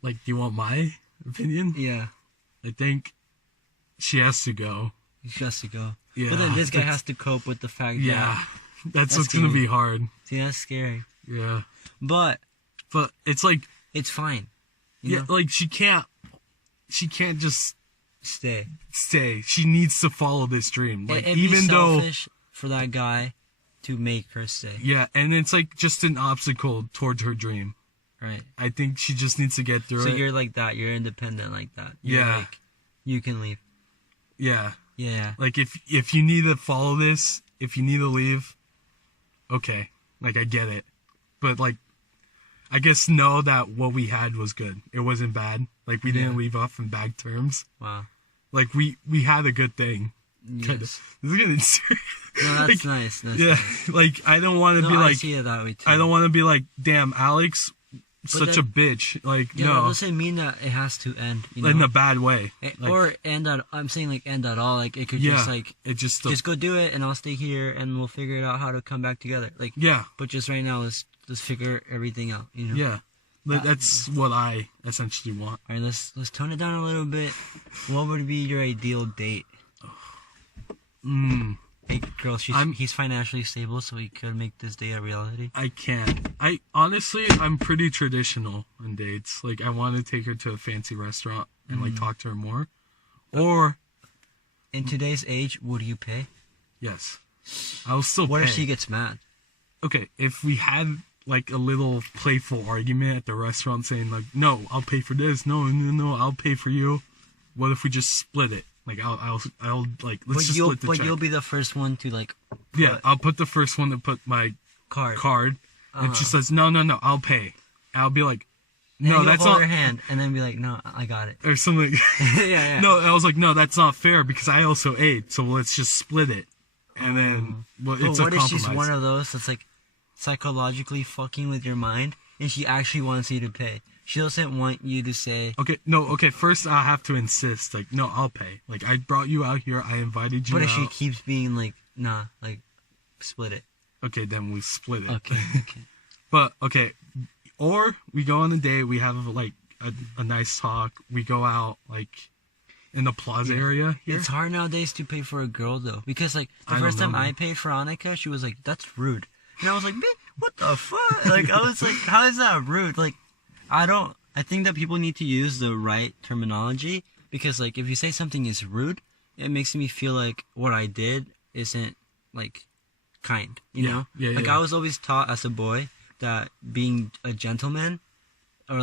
Like, do you want my opinion? Yeah. I think she has to go. She has to go. Yeah. But then this guy has to cope with the fact that... That's what's gonna be hard. See, that's scary. Yeah. But it's like... it's fine. Yeah, know? like, she can't just stay. She needs to follow this dream. Like, It'd even be though... selfish for that guy to make her stay. Yeah, and it's like just an obstacle towards her dream. Right. I think she just needs to get through it. So you're like that. You're independent like that. You're Yeah. like, you can leave. Yeah. Yeah. Like, if you need to follow this, if you need to leave, okay. Like, I get it. But, like, I guess know that what we had was good. It wasn't bad. Like, we didn't leave off in bad terms. Wow. Like, we had a good thing. Yes. Kind of. This is getting serious. No, that's like, nice. That's yeah. nice. Like, I don't want to be I like... see it that way too. I don't want to be like, damn, Alex... such that, a bitch. Like, yeah, no. That doesn't mean that it has to end. You know? In a bad way. Like, or end at, I'm saying like end at all. Like, it could just like, it just go do it and I'll stay here and we'll figure it out how to come back together. Like, yeah. But just right now, let's figure everything out, you know? Yeah. That's what I essentially want. Alright, let's tone it down a little bit. What would be your ideal date? Hey, girl, he's financially stable, so he could make this day a reality. I can't. Honestly, I'm pretty traditional on dates. Like, I want to take her to a fancy restaurant and like talk to her more. Or in today's age, would you pay? Yes, I'll still. What pay. if she gets mad? Okay, if we had like a little playful argument at the restaurant, saying like, "No, I'll pay for this. No, I'll pay for you." What if we just split it? Like, I'll like, let's just split the check. But you'll be the first one to like... Yeah, I'll put the first one to put my card. And she says, no, I'll pay. I'll be like, no, and that's hold not... her hand and then be like, no, I got it. Or something. yeah. No, I was like, no, that's not fair because I also ate, so let's just split it. And then, well, it's a what compromise. if she's one of those that's like psychologically fucking with your mind and she actually wants you to pay? She doesn't want you to say... Okay, first I have to insist, like, no, I'll pay. Like, I brought you out here, I invited you out. But if she keeps being like, nah, like, split it. Okay, then we split it. Okay. But, okay, or we go on a date, we have, like, a nice talk, we go out, like, in the plaza area here. It's hard nowadays to pay for a girl, though, because, like, the first time I paid for Annika, she was like, that's rude. And I was like, bitch, what the fuck? Like, I was like, how is that rude? Like, I think that people need to use the right terminology, because, like, if you say something is rude, it makes me feel like what I did isn't, like, kind, you know? Like, I was always taught as a boy that being a gentleman, or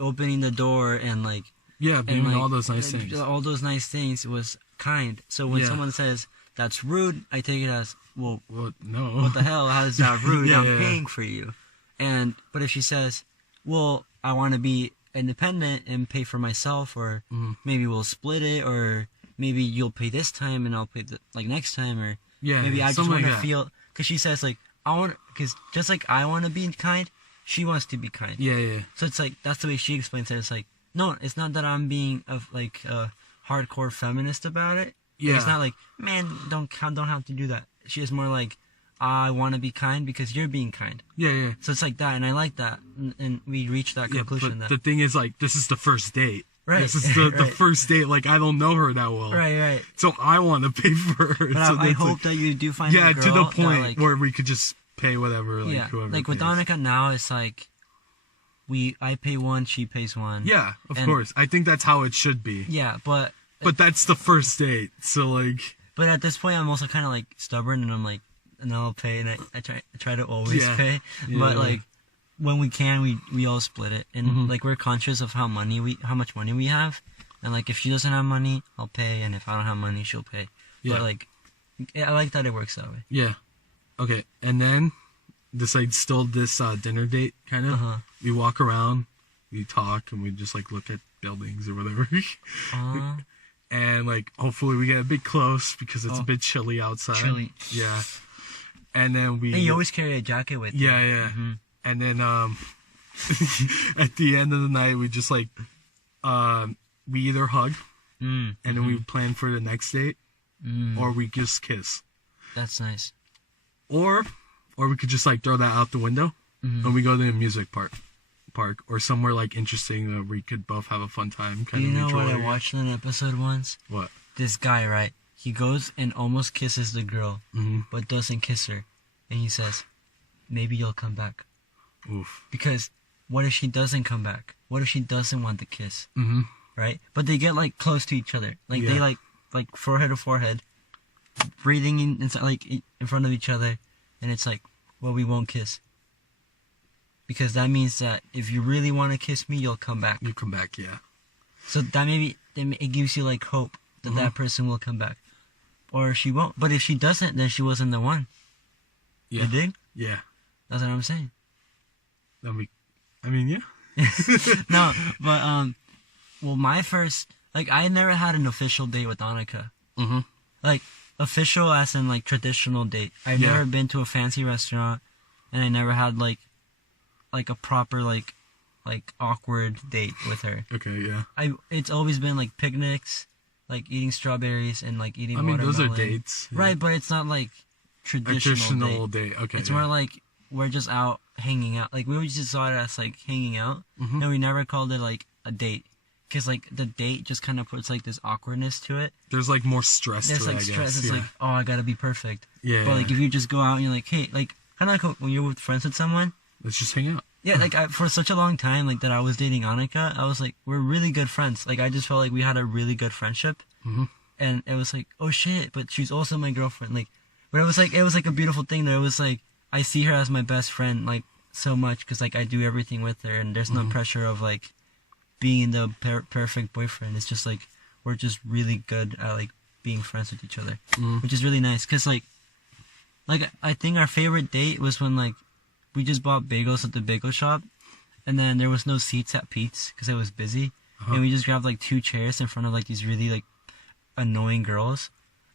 opening the door and, like... Yeah, doing like, all those nice things. All those nice things was kind. So when someone says, that's rude, I take it as, well, no. What the hell? How is that rude? I'm paying for you. But if she says, well, I want to be independent and pay for myself, or maybe we'll split it, or maybe you'll pay this time and I'll pay next time, or maybe I just want to feel, because she says like, because just like I want to be kind, she wants to be kind. Yeah. So it's like, that's the way she explains it. It's like, no, it's not that I'm being a hardcore feminist about it. Like, it's not like, man, don't have to do that. She's more like, I want to be kind because you're being kind. Yeah. So it's like that, and I like that, and we reached that conclusion. But the thing is, like, this is the first date. Right. This is the first date. Like, I don't know her that well. Right. So I want to pay for her. But so I hope that you do find a girl to the point that, where we could just pay whatever, like, whoever like, with pays. Annika now, it's like, I pay one, she pays one. Yeah, of course. I think that's how it should be. Yeah, but that's the first date, so, like... But at this point, I'm also kind of, like, stubborn, and I'm like, and I'll pay, and I try to always pay. But, like, when we can, we all split it. And, like, we're conscious of how much money we have. And, like, if she doesn't have money, I'll pay, and if I don't have money, she'll pay. Yeah. But, like, I like that it works that way. Yeah. Okay, and then, this dinner date, kind of. We walk around, we talk, and we just, like, look at buildings or whatever. And, like, hopefully we get a bit close because it's a bit chilly outside. Chilly. Yeah. And then we... And you always carry a jacket with you. Yeah. And then, at the end of the night, we just, like, we either hug, and then we plan for the next date, or we just kiss. That's nice. Or we could just, like, throw that out the window, and we go to the music park, or somewhere, like, interesting that we could both have a fun time. You know what I watched in an episode once? What? This guy, right? He goes and almost kisses the girl, but doesn't kiss her. And he says, maybe you'll come back. Oof. Because what if she doesn't come back? What if she doesn't want the kiss? Right? But they get, like, close to each other. Like, they, like forehead to forehead, breathing in front of each other. And it's like, well, we won't kiss. Because that means that if you really want to kiss me, you'll come back. You come back, yeah. So that it gives you, like, hope that that person will come back. Or she won't. But if she doesn't, then she wasn't the one. Yeah. You dig? Yeah. That's what I'm saying. Yeah. No, but, well, my first, like, I never had an official date with Annika. Like, official as in, like, traditional date. I've never been to a fancy restaurant, and I never had, like a proper, like awkward date with her. Okay, yeah. It's always been, like, picnics, like, eating strawberries and, like, eating watermelon. Those are dates. Yeah. Right, but it's not, like, traditional date. Okay. It's more like we're just out hanging out. Like, we just saw it as, like, hanging out, and we never called it, like, a date. Because, like, the date just kind of puts, like, this awkwardness to it. There's, like, more stress to it, I guess. There's, like, stress. It's like, oh, I gotta be perfect. Yeah. But, like, if you just go out and you're like, hey, like, kind of like when you're with friends with someone. Let's just hang out. Yeah, like, for such a long time, like, that I was dating Annika, I was like, we're really good friends. Like, I just felt like we had a really good friendship. And it was like, oh, shit, but she's also my girlfriend. Like, but it was like a beautiful thing that it was like, I see her as my best friend, like, so much, because, like, I do everything with her, and there's no pressure of, like, being the perfect boyfriend. It's just, like, we're just really good at, like, being friends with each other, which is really nice, because, like, I think our favorite date was when, like, we just bought bagels at the bagel shop, and then there was no seats at Pete's, because it was busy, and we just grabbed, like, 2 chairs in front of, like, these really, like, annoying girls,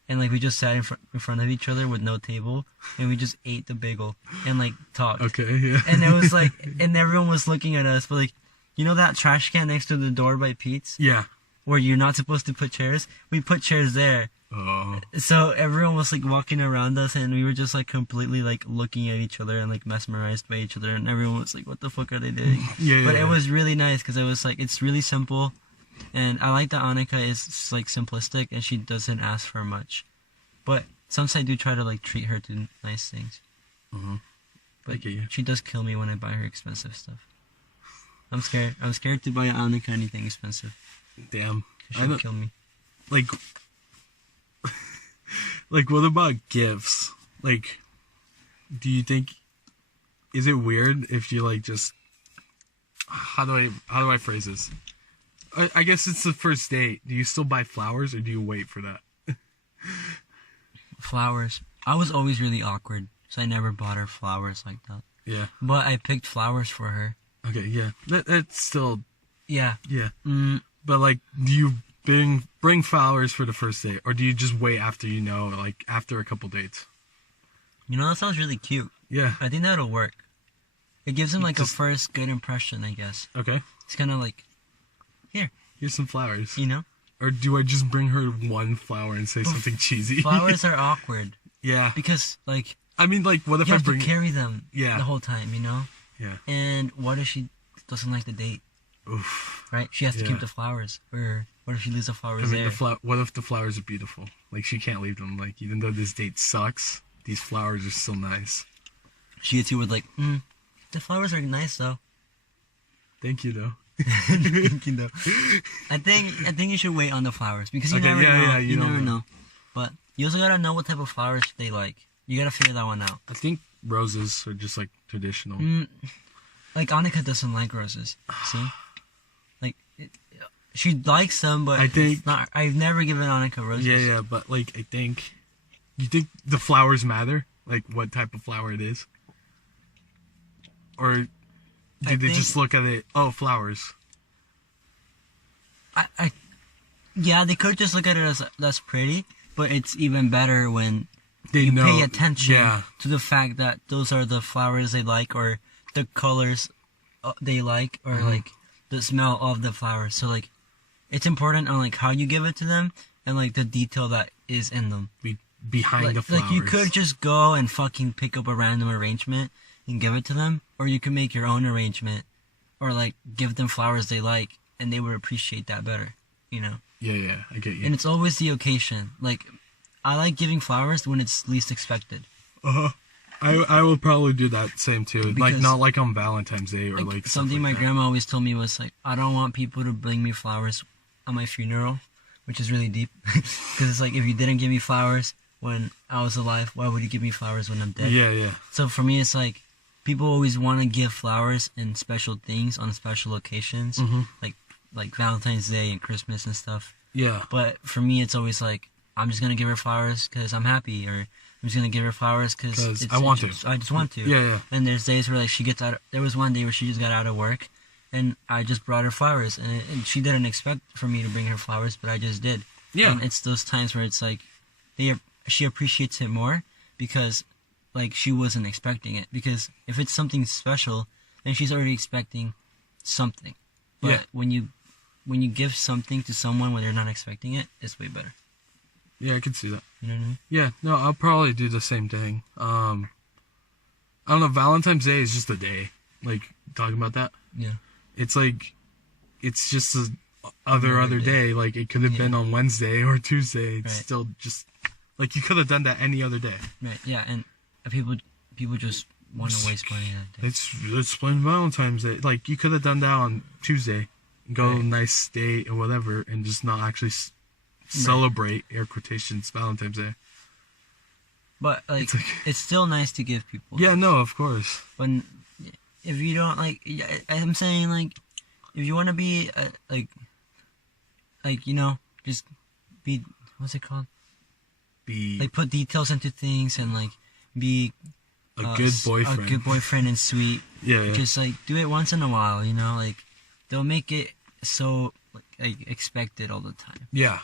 and, like, we just sat in front of each other with no table, and we just ate the bagel, and, like, talked. Okay, yeah. And it was, like, and everyone was looking at us, but, like, you know that trash can next to the door by Pete's? Yeah. Where you're not supposed to put chairs? We put chairs there. Oh. So everyone was, like, walking around us, and we were just, like, completely, like, looking at each other and, like, mesmerized by each other, and everyone was like, what the fuck are they doing? But it was really nice, because it was, like, it's really simple, and I like that Annika is, like, simplistic, and she doesn't ask for much. But sometimes I do try to, like, treat her to nice things. But she does kill me when I buy her expensive stuff. I'm scared. I'm scared to buy Annika anything expensive. Damn. She'll kill me. Like, what about gifts? Like, do you think, is it weird if you, like, just, how do I phrase this? I guess it's the first date. Do you still buy flowers, or do you wait for that? Flowers. I was always really awkward, so I never bought her flowers like that. Yeah. But I picked flowers for her. Okay, yeah. That's still... Yeah. Yeah. But, like, do you bring flowers for the first date, or do you just wait after you know, like, after a couple dates? You know, that sounds really cute. Yeah. I think that'll work. It gives them, like, a first good impression, I guess. Okay. It's kind of like, here's some flowers. You know? Or do I just bring her one flower and say something cheesy? Flowers are awkward. Yeah. Because, like... I mean, like, what if you I have bring... to carry them the whole time, you know? Yeah. And what if she doesn't like the date? Oof. Right? She has to keep the flowers. Or what if she leaves the flowers there? What if the flowers are beautiful? Like, she can't leave them. Like, even though this date sucks, these flowers are still nice. She hits you with, like, the flowers are nice, though. Thank you, though. Thank you, though. I think you should wait on the flowers. Because you never know. Yeah, you never know. But you also gotta know what type of flowers they like. You gotta figure that one out. I think roses are just, like, traditional. Like, Annika doesn't like roses. See? Like, she likes them, but it's not... I've never given Annika roses. Yeah, but, like, I think... You think the flowers matter? Like, what type of flower it is? Or do they just look at it, oh, flowers? Yeah, they could just look at it as, that's pretty, but it's even better when... You pay attention to the fact that those are the flowers they like, or the colors they like, or like the smell of the flowers. So like, it's important on like how you give it to them and like the detail that is in them. Behind the flowers. Like you could just go and fucking pick up a random arrangement and give it to them, or you can make your own arrangement, or like give them flowers they like, and they would appreciate that better. You know? Yeah, I get you. And it's always the occasion. Like, I like giving flowers when it's least expected. I will probably do that same too. Because, like, not like on Valentine's Day or like something like my grandma always told me was like, I don't want people to bring me flowers on my funeral, which is really deep. Because it's like, if you didn't give me flowers when I was alive, why would you give me flowers when I'm dead? Yeah. So for me, it's like, people always want to give flowers and special things on special occasions, like Valentine's Day and Christmas and stuff. Yeah. But for me, it's always like, I'm just gonna give her flowers because I'm happy, or I'm just gonna give her flowers because I want to. I just want to. Yeah. And there's days where like she gets out. There was one day where she just got out of work, and I just brought her flowers, and she didn't expect for me to bring her flowers, but I just did. Yeah. And it's those times where it's like, she appreciates it more because, like, she wasn't expecting it. Because if it's something special, then she's already expecting something. But when you give something to someone when they're not expecting it, it's way better. Yeah, I can see that. You know what I mean? Yeah, no, I'll probably do the same thing. I don't know, Valentine's Day is just a day. Like, talking about that? Yeah. It's like, it's just other day. Like, it could have been on Wednesday or Tuesday. It's still just, like, you could have done that any other day. Right, yeah, and people just want to waste money that day. Let's plan Valentine's Day. Like, you could have done that on Tuesday. Go nice date or whatever, and just not actually celebrate, air quotations, Valentine's Day. But like, it's still nice to give people. Yeah, no, of course. But if you don't like, I'm saying like, if you want to be like you know, just be, what's it called? Be like, put details into things and like be a good boyfriend. A good boyfriend and sweet. Yeah. Just like do it once in a while, you know, like they'll make it so like expected all the time. Yeah.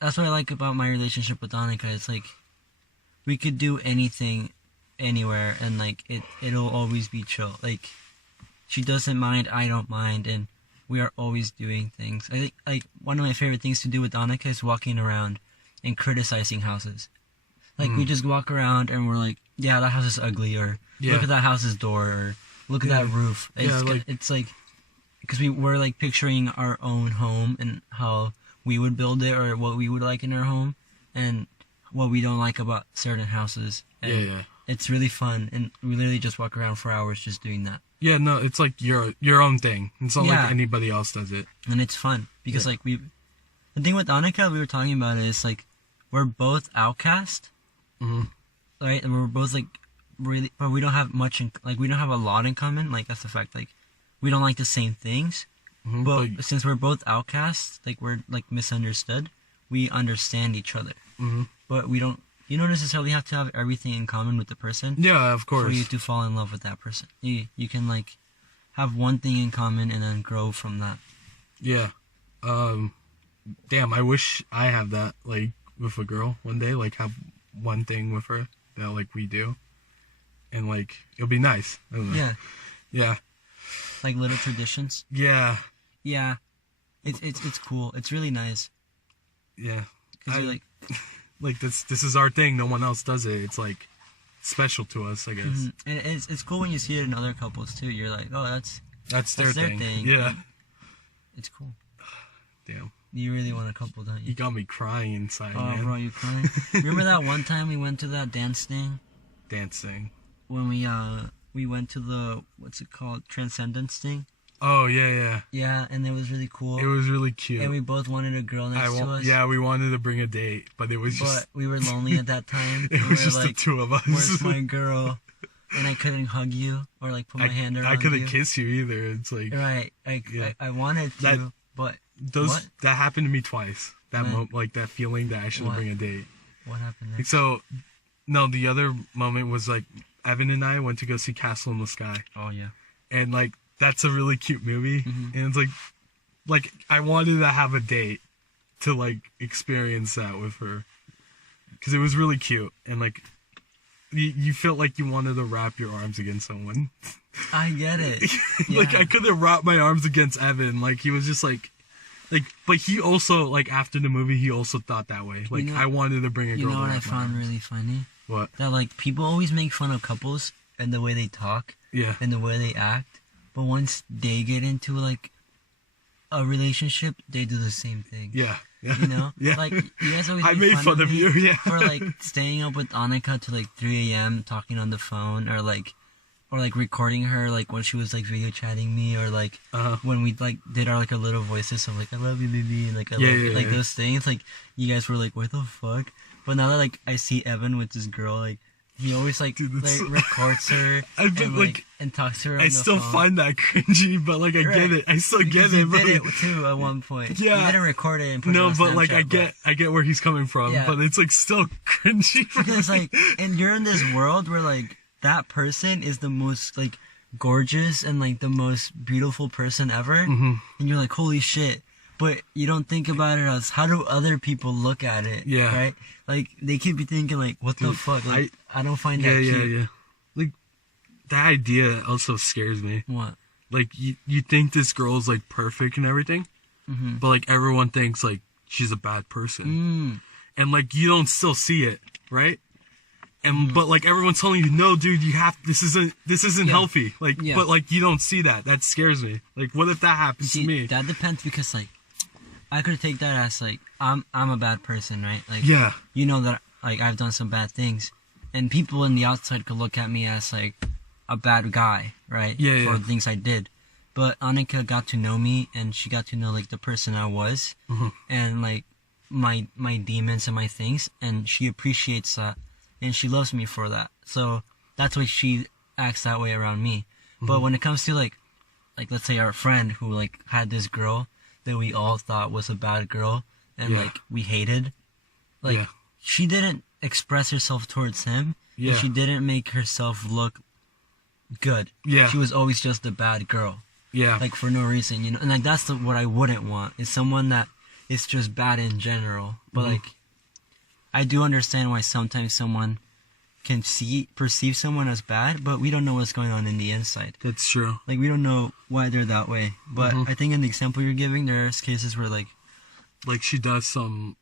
That's what I like about my relationship with Annika. It's like, we could do anything, anywhere, and like it'll always be chill. Like, she doesn't mind, I don't mind, and we are always doing things. I think like one of my favorite things to do with Annika is walking around and criticizing houses. Like we just walk around and we're like, yeah, that house is ugly, or look at that house's door, or look at that roof. It's like, because we're like picturing our own home and how we would build it, or what we would like in our home, and what we don't like about certain houses. And it's really fun, and we literally just walk around for hours just doing that. Yeah, no, it's like your own thing. It's not like anybody else does it. And it's fun, because like the thing with Annika we were talking about is like, we're both outcast, right? And we're both like really, but we don't have much we don't have a lot in common. Like, that's the fact, like, we don't like the same things. But since we're both outcasts, like, we're like misunderstood, we understand each other. But you don't necessarily have to have everything in common with the person. Yeah, of course. For you to fall in love with that person. You can like have one thing in common and then grow from that. Yeah. Damn, I wish I have that, like, with a girl one day, like, have one thing with her that, like, we do. And, like, it'll be nice. I don't know. Yeah. Yeah. Like little traditions. Yeah. Yeah. It's cool. It's really nice. Yeah. Because you're like, like this is our thing. No one else does it. It's like special to us, I guess. mm-hmm. And it's cool when you see it in other couples too. You're like, oh, that's their thing. Yeah. And it's cool. Damn. You really want a couple, don't you? You got me crying inside, oh, man. bro, you crying? Remember that one time we went to that dance thing? Dancing. When we went to the, what's it called, Transcendence thing? Oh, yeah. Yeah, and it was really cool. It was really cute. And we both wanted a girl next to us. Yeah, we wanted to bring a date, but it was just... But we were lonely at that time. It was just like, the two of us. Where's my girl? And I couldn't hug you or like put my hand around you. I couldn't kiss you either. It's like... Right. I wanted to, but... That happened to me twice. That feeling that I should bring a date. What happened there? So, no, the other moment was like Evan and I went to go see Castle in the Sky. Oh yeah. And like that's a really cute movie, and it's like I wanted to have a date to like experience that with her, because it was really cute, and like you felt like you wanted to wrap your arms against someone. I get it. Like Yeah. I couldn't wrap my arms against Evan. Like he was just like, but he also, like, after the movie, he also thought that way. Like, I wanted to bring a girl. You know what I my found arms. really funny? What? That, like, people always make fun of couples and the way they talk. Yeah. And the way they act. But once they get into, like, a relationship, they do the same thing. Yeah. You know? Yeah. Like, you guys always I make made fun of me you, yeah. for, like, staying up with Annika till, like, 3 a.m. talking on the phone, or, like, recording her, like, when she was, like, video chatting me, or, like, when we, like, did our, like, our little voices of, like, I love you, baby, and, like, I love you, like, those things, like, you guys were, like, what the fuck? But now that, like, I see Evan with this girl, like, he always, like, records her, and, like, and talks to her on the phone. I still find that cringy, but, like, I get it. I still get it. He did it, too, at one point. Yeah. He didn't record it and put it on but, Snapchat, like, I get where he's coming from, but it's, like, still cringy. Because, like, and you're in this world where, like, that person is the most, like, gorgeous and, like, the most beautiful person ever, and you're like, holy shit. But you don't think about it as, how do other people look at it? Yeah. Right? Like, they keep thinking, like, what the fuck? Like, I don't find that cute. Yeah. Like, that idea also scares me. What? Like, you think this girl's, like, perfect and everything, but, like, everyone thinks, like, she's a bad person. And, like, you don't still see it, right? And but like everyone's telling you, no, dude, this isn't healthy. Like, but like you don't see that. That scares me. Like, what if that happens to me? That depends, because like I could take that as like I'm a bad person, right? Like, you know that like I've done some bad things, and people in the outside could look at me as like a bad guy, right? For the things I did. But Annika got to know me, and she got to know like the person I was, and like my demons and my things, and she appreciates that. And she loves me for that. So that's why she acts that way around me. But when it comes to like let's say our friend who like had this girl that we all thought was a bad girl and like we hated, like she didn't express herself towards him. And she didn't make herself look good. She was always just a bad girl. Like for no reason, you know. And like that's what I wouldn't want, is someone that is just bad in general. But like, I do understand why sometimes someone can perceive someone as bad, but we don't know what's going on in the inside. That's true. Like, we don't know why they're that way. But I think in the example you're giving, there's cases where like she does some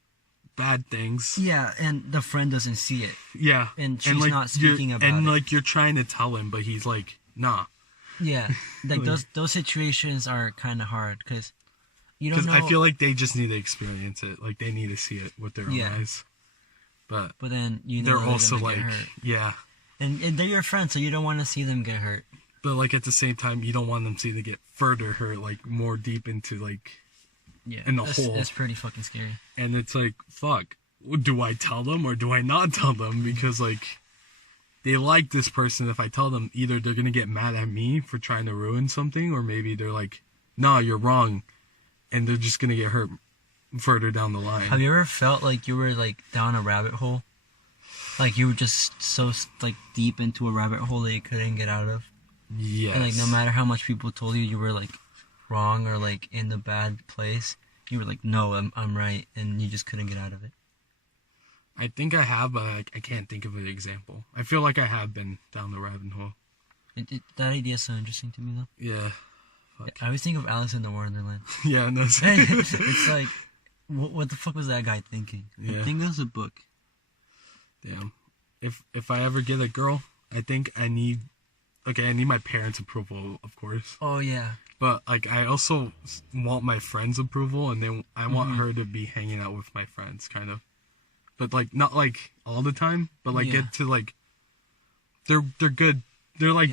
bad things. Yeah, and the friend doesn't see it. Yeah. And she's like, not speaking about it. And like you're trying to tell him, but he's like, nah. Yeah. Like those situations are kind of hard, because you don't know. Because I feel like they just need to experience it. Like they need to see it with their own eyes. But then you know they're also like, and they're your friends, so you don't want to see them get hurt. But like at the same time, you don't want them to get further hurt, like more deep into like in the hole. That's pretty fucking scary. And it's like, fuck, do I tell them or do I not tell them? Because like they like this person. If I tell them, either they're gonna get mad at me for trying to ruin something, or maybe they're like, no, you're wrong, and they're just gonna get hurt further down the line. Have you ever felt like you were like down a rabbit hole? Like you were just so like deep into a rabbit hole that you couldn't get out of? Yes. And like no matter how much people told you were like wrong or like in the bad place, you were like, no, I'm right, and you just couldn't get out of it. I think I have, but I can't think of an example. I feel like I have been down the rabbit hole. That idea is so interesting to me though. Yeah. Fuck. I always think of Alice in the Wonderland. Yeah, no. It's like What the fuck was that guy thinking? Yeah. I think it was a book. Damn. If I ever get a girl, I think I need my parents' approval, of course. Oh yeah. But like I also want my friends' approval, and then I want her to be hanging out with my friends, kind of. But like not like all the time, but like get to like they're good. They're like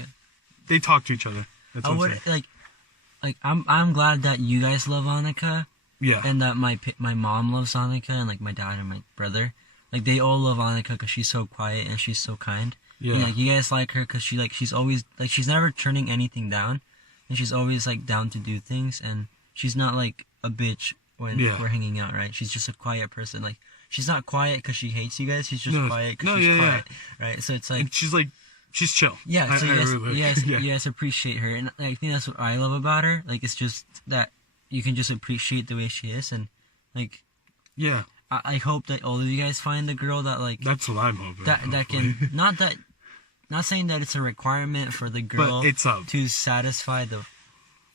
they talk to each other. That's what I'm saying. Like I'm glad that you guys love Annika. Yeah. And that my mom loves Annika, and like my dad and my brother, like they all love Annika because she's so quiet and she's so kind. Yeah. And, like you guys like her because she's always like she's never turning anything down, and she's always like down to do things, and she's not like a bitch when we're hanging out, right? She's just a quiet person. Like she's not quiet because she hates you guys. She's just quiet because she's quiet, right? So it's like and she's chill. Yeah. So you guys appreciate her, and I think that's what I love about her. Like it's just that. You can just appreciate the way she is, and like, I hope that all of you guys find a girl that like. That's what I'm hoping. That can not saying that it's a requirement for the girl, but it's to satisfy the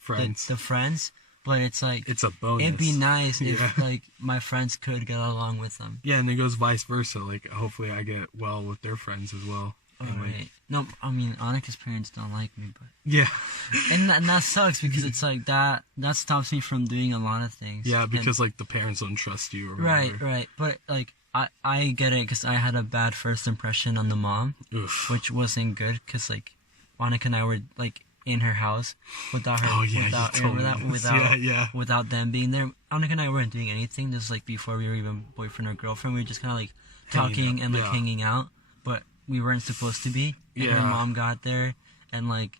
friends. The friends, but it's like it's a bonus. It'd be nice if like my friends could get along with them. Yeah, and it goes vice versa. Like hopefully I get well with their friends as well. Right. No, I mean Annika's parents don't like me, but and that sucks because it's like that stops me from doing a lot of things. Yeah, because like the parents don't trust you or whatever. Right. But like I get it because I had a bad first impression on the mom, which wasn't good because like Annika and I were like in her house without her, without them being there. Annika and I weren't doing anything. This was like before we were even boyfriend or girlfriend. We were just kind of like talking and like hanging out, but we weren't supposed to be. And her mom got there, and like,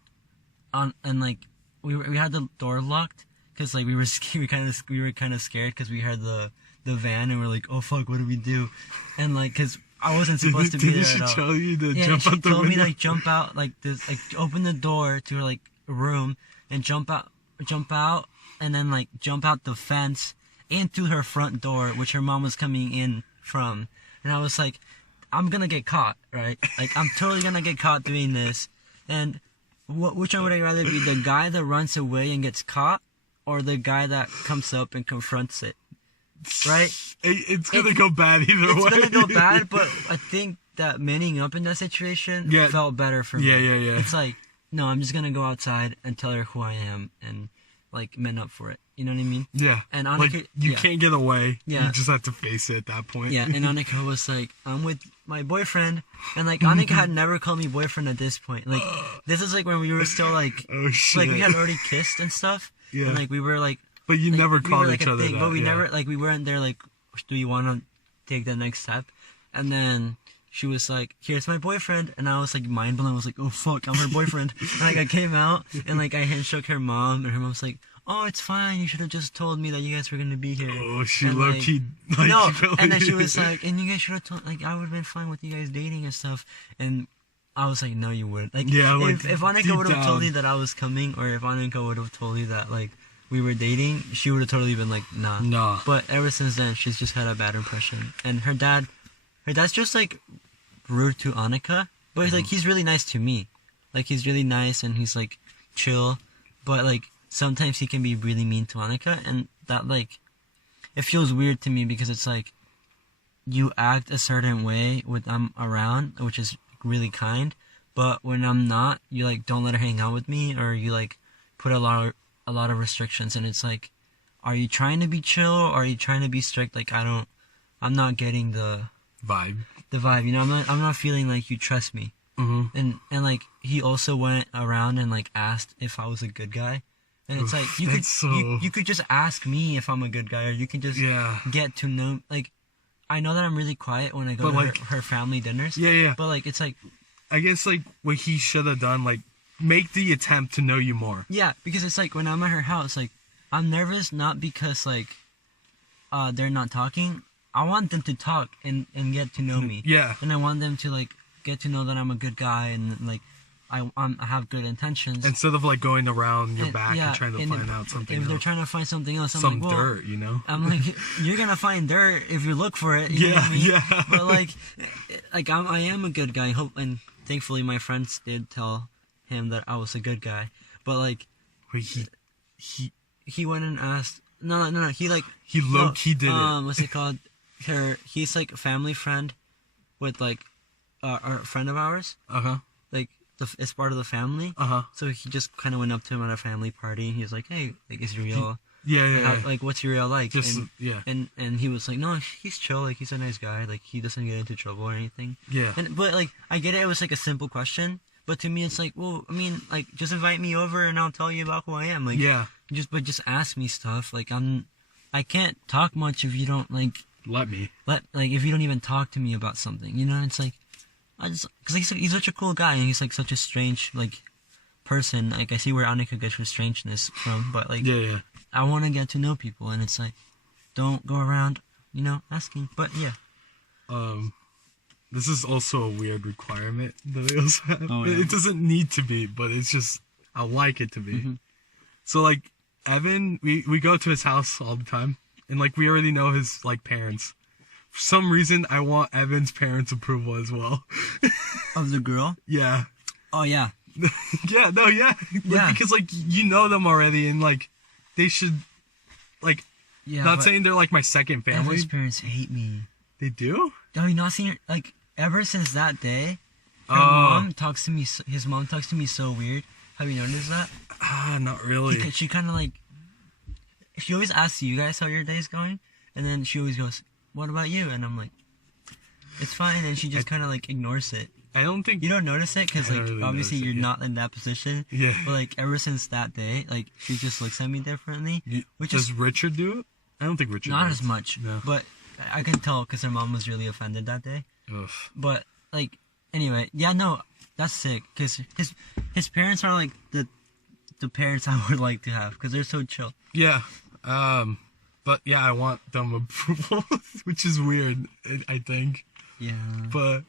we had the door locked because like we were kind of scared because we heard the van and we're like, oh fuck, what do we do? And like, cause I wasn't supposed to be there at all. Did she tell you to jump out the window? She told me like jump out like this, like open the door to her like room and jump out, and then like jump out the fence into her front door, which her mom was coming in from, and I was like, I'm gonna get caught, right? Like, I'm totally gonna get caught doing this. And which one would I rather be? The guy that runs away and gets caught, or the guy that comes up and confronts it? Right? It's gonna go bad either way. It's gonna go bad, but I think that manning up in that situation felt better for me. Yeah. It's like, no, I'm just gonna go outside and tell her who I am and, like, man up for it. You know what I mean? Yeah. And Annika, like, you can't get away. Yeah. You just have to face it at that point. Yeah, and Annika was like, I'm with my boyfriend. And, like, Annika had never called me boyfriend at this point. Like, this is, like, when we were still, like... Oh, shit. Like, we had already kissed and stuff. Yeah. And, like, we were, like... But you like, never called each other that. But we never, like, we weren't there, like, do you want to take the next step? And then... She was like, here's my boyfriend. And I was like, mind blown. I was like, oh, fuck, I'm her boyfriend. And like, I came out and like, I handshook her mom. And her mom's like, oh, it's fine. You should have just told me that you guys were going to be here. Oh, she and, low-key. Like, no, and then she was like, and you guys should have told, like, I would have been fine with you guys dating and stuff. And I was like, no, you wouldn't. Like, if Annika would have told you that I was coming, or if Annika would have told you that, like, we were dating, she would have totally been like, nah. Nah. But ever since then, she's just had a bad impression. And her dad's just like, rude to Annika, but like he's really nice to me. Like he's really nice and he's like chill, but like sometimes he can be really mean to Annika, and that like it feels weird to me because it's like you act a certain way when I'm around, which is really kind, but when I'm not, you like don't let her hang out with me, or you like put a lot of restrictions, and it's like, are you trying to be chill or are you trying to be strict? Like I'm not getting the vibe. You know, I'm not feeling like you trust me. Mm-hmm. And like he also went around and like asked if I was a good guy, and it's like you could just ask me if I'm a good guy, or you can just get to know. Like I know that I'm really quiet when I go to like, her family dinners. Yeah. But like it's like, I guess like what he should have done, like make the attempt to know you more. Yeah, because it's like when I'm at her house, like I'm nervous not because like they're not talking. I want them to talk and get to know me. Yeah. And I want them to, like, get to know that I'm a good guy and, like, I have good intentions. Instead of, like, going around your back and trying to find out something else. If they're trying to find something else, I'm like, well... dirt, you know? I'm like, you're going to find dirt if you look for it. You know what I mean? Yeah. But, like I am a good guy. And thankfully my friends did tell him that I was a good guy. But, like... Wait, he went and asked No. He like He low-key did it. What's it called? He's like a family friend with like a friend of ours. Like it's part of the family. So he just kind of went up to him at a family party. And he was like, "Hey, like, is real? Like, what's your real like?" Just and he was like, "No, he's chill. Like, he's a nice guy. Like, he doesn't get into trouble or anything." Yeah. But like, I get it. It was like a simple question. But to me, it's like, well, I mean, like, just invite me over and I'll tell you about who I am. Like, just ask me stuff. Like, I can't talk much if you don't like if you don't even talk to me about something. You know, it's like, because he's such a cool guy and he's like such a strange like person. Like, I see where Annika gets her strangeness from, but like, I want to get to know people, and it's like, don't go around, you know, asking. But yeah. This is also a weird requirement that I also have. Oh, yeah. It doesn't need to be, but it's just, I like it to be. So, like, Evan, we go to his house all the time, and, like, we already know his, like, parents. For some reason, I want Evan's parents' approval as well. Of the girl? Yeah. Oh, yeah. Yeah. Because, like, you know them already, and, like, they should, like, not saying they're, like, my second family. Evan's parents hate me. They do? Have you not seen her? Like, ever since that day, his mom talks to me so weird. Have you noticed that? Not really. She kind of like, she always asks you guys how your day's going, and then she always goes, "What about you?" And I'm like, "It's fine," and she just kind of like ignores it. I don't think you don't notice it because like really obviously you're not in that position. Yeah. But like ever since that day, like she just looks at me differently. Does Richard do it? I don't think Richard. Not does. as much. No. But I can tell because her mom was really offended that day. Ugh. But like anyway, yeah, no, that's sick because his parents are like the parents I would like to have because they're so chill. Yeah. But yeah, I want them approval, which is weird. I think. Yeah. But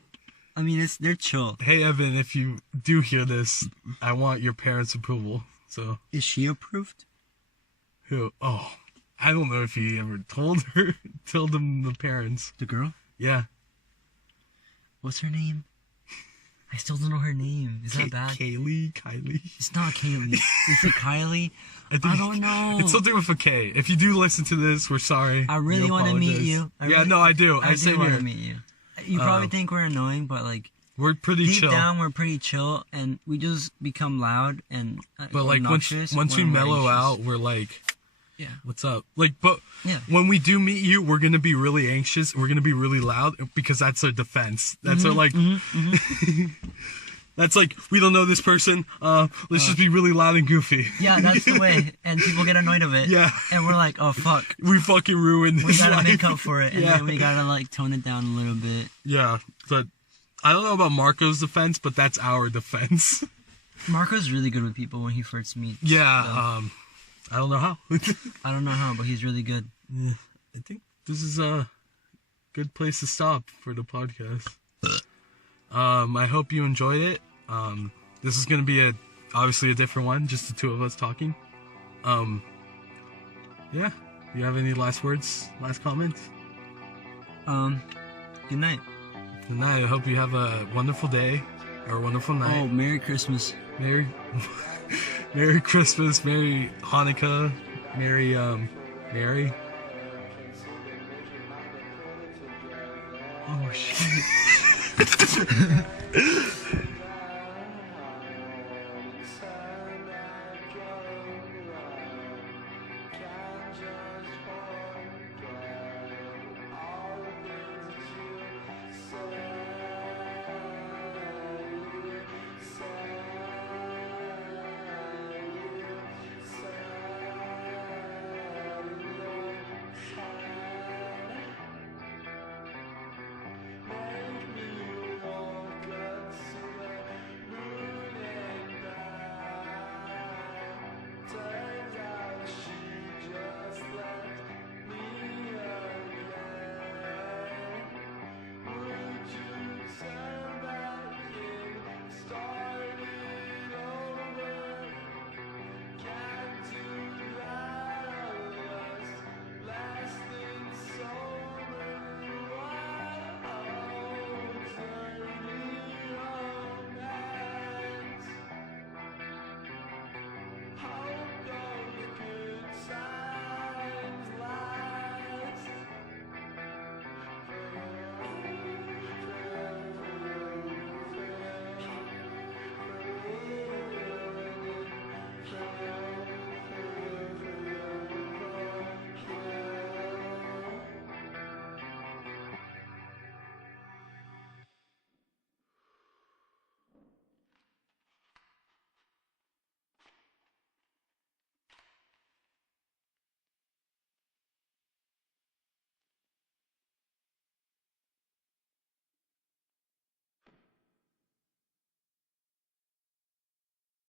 I mean, they're chill. Hey Evan, if you do hear this, I want your parents' approval. So. Is she approved? Who? Oh, I don't know if he ever told them the parents. The girl? Yeah. What's her name? I still don't know her name. Is that bad? Kylie? It's not Kaylee. Is it Kylie? I don't know. It's something with a K. If you do listen to this, we're sorry. I really want to meet you. I do. I do want to meet you. You probably think we're annoying, but like we're pretty chill. Deep down, we're pretty chill, and we just become loud and but like once we mellow out, we're like, yeah, what's up? Like, but yeah. When we do meet you, we're gonna be really anxious. We're gonna be really loud because that's our defense. That's our like. That's like, we don't know this person. Let's just be really loud and goofy. Yeah, that's the way, and people get annoyed of it. Yeah, and we're like, oh fuck, we fucking ruined. We gotta make up for it, and then we gotta like tone it down a little bit. Yeah, but I don't know about Marco's defense, but that's our defense. Marco's really good with people when he first meets. Yeah, I don't know how. I don't know how, but he's really good. Yeah, I think this is a good place to stop for the podcast. I hope you enjoyed it. This is gonna be obviously a different one, just the two of us talking. Yeah. Do you have any last words, last comments? Good night. Good night. I hope you have a wonderful day or a wonderful night. Oh, Merry Christmas. Merry Christmas, Merry Hanukkah, Merry. Oh shit.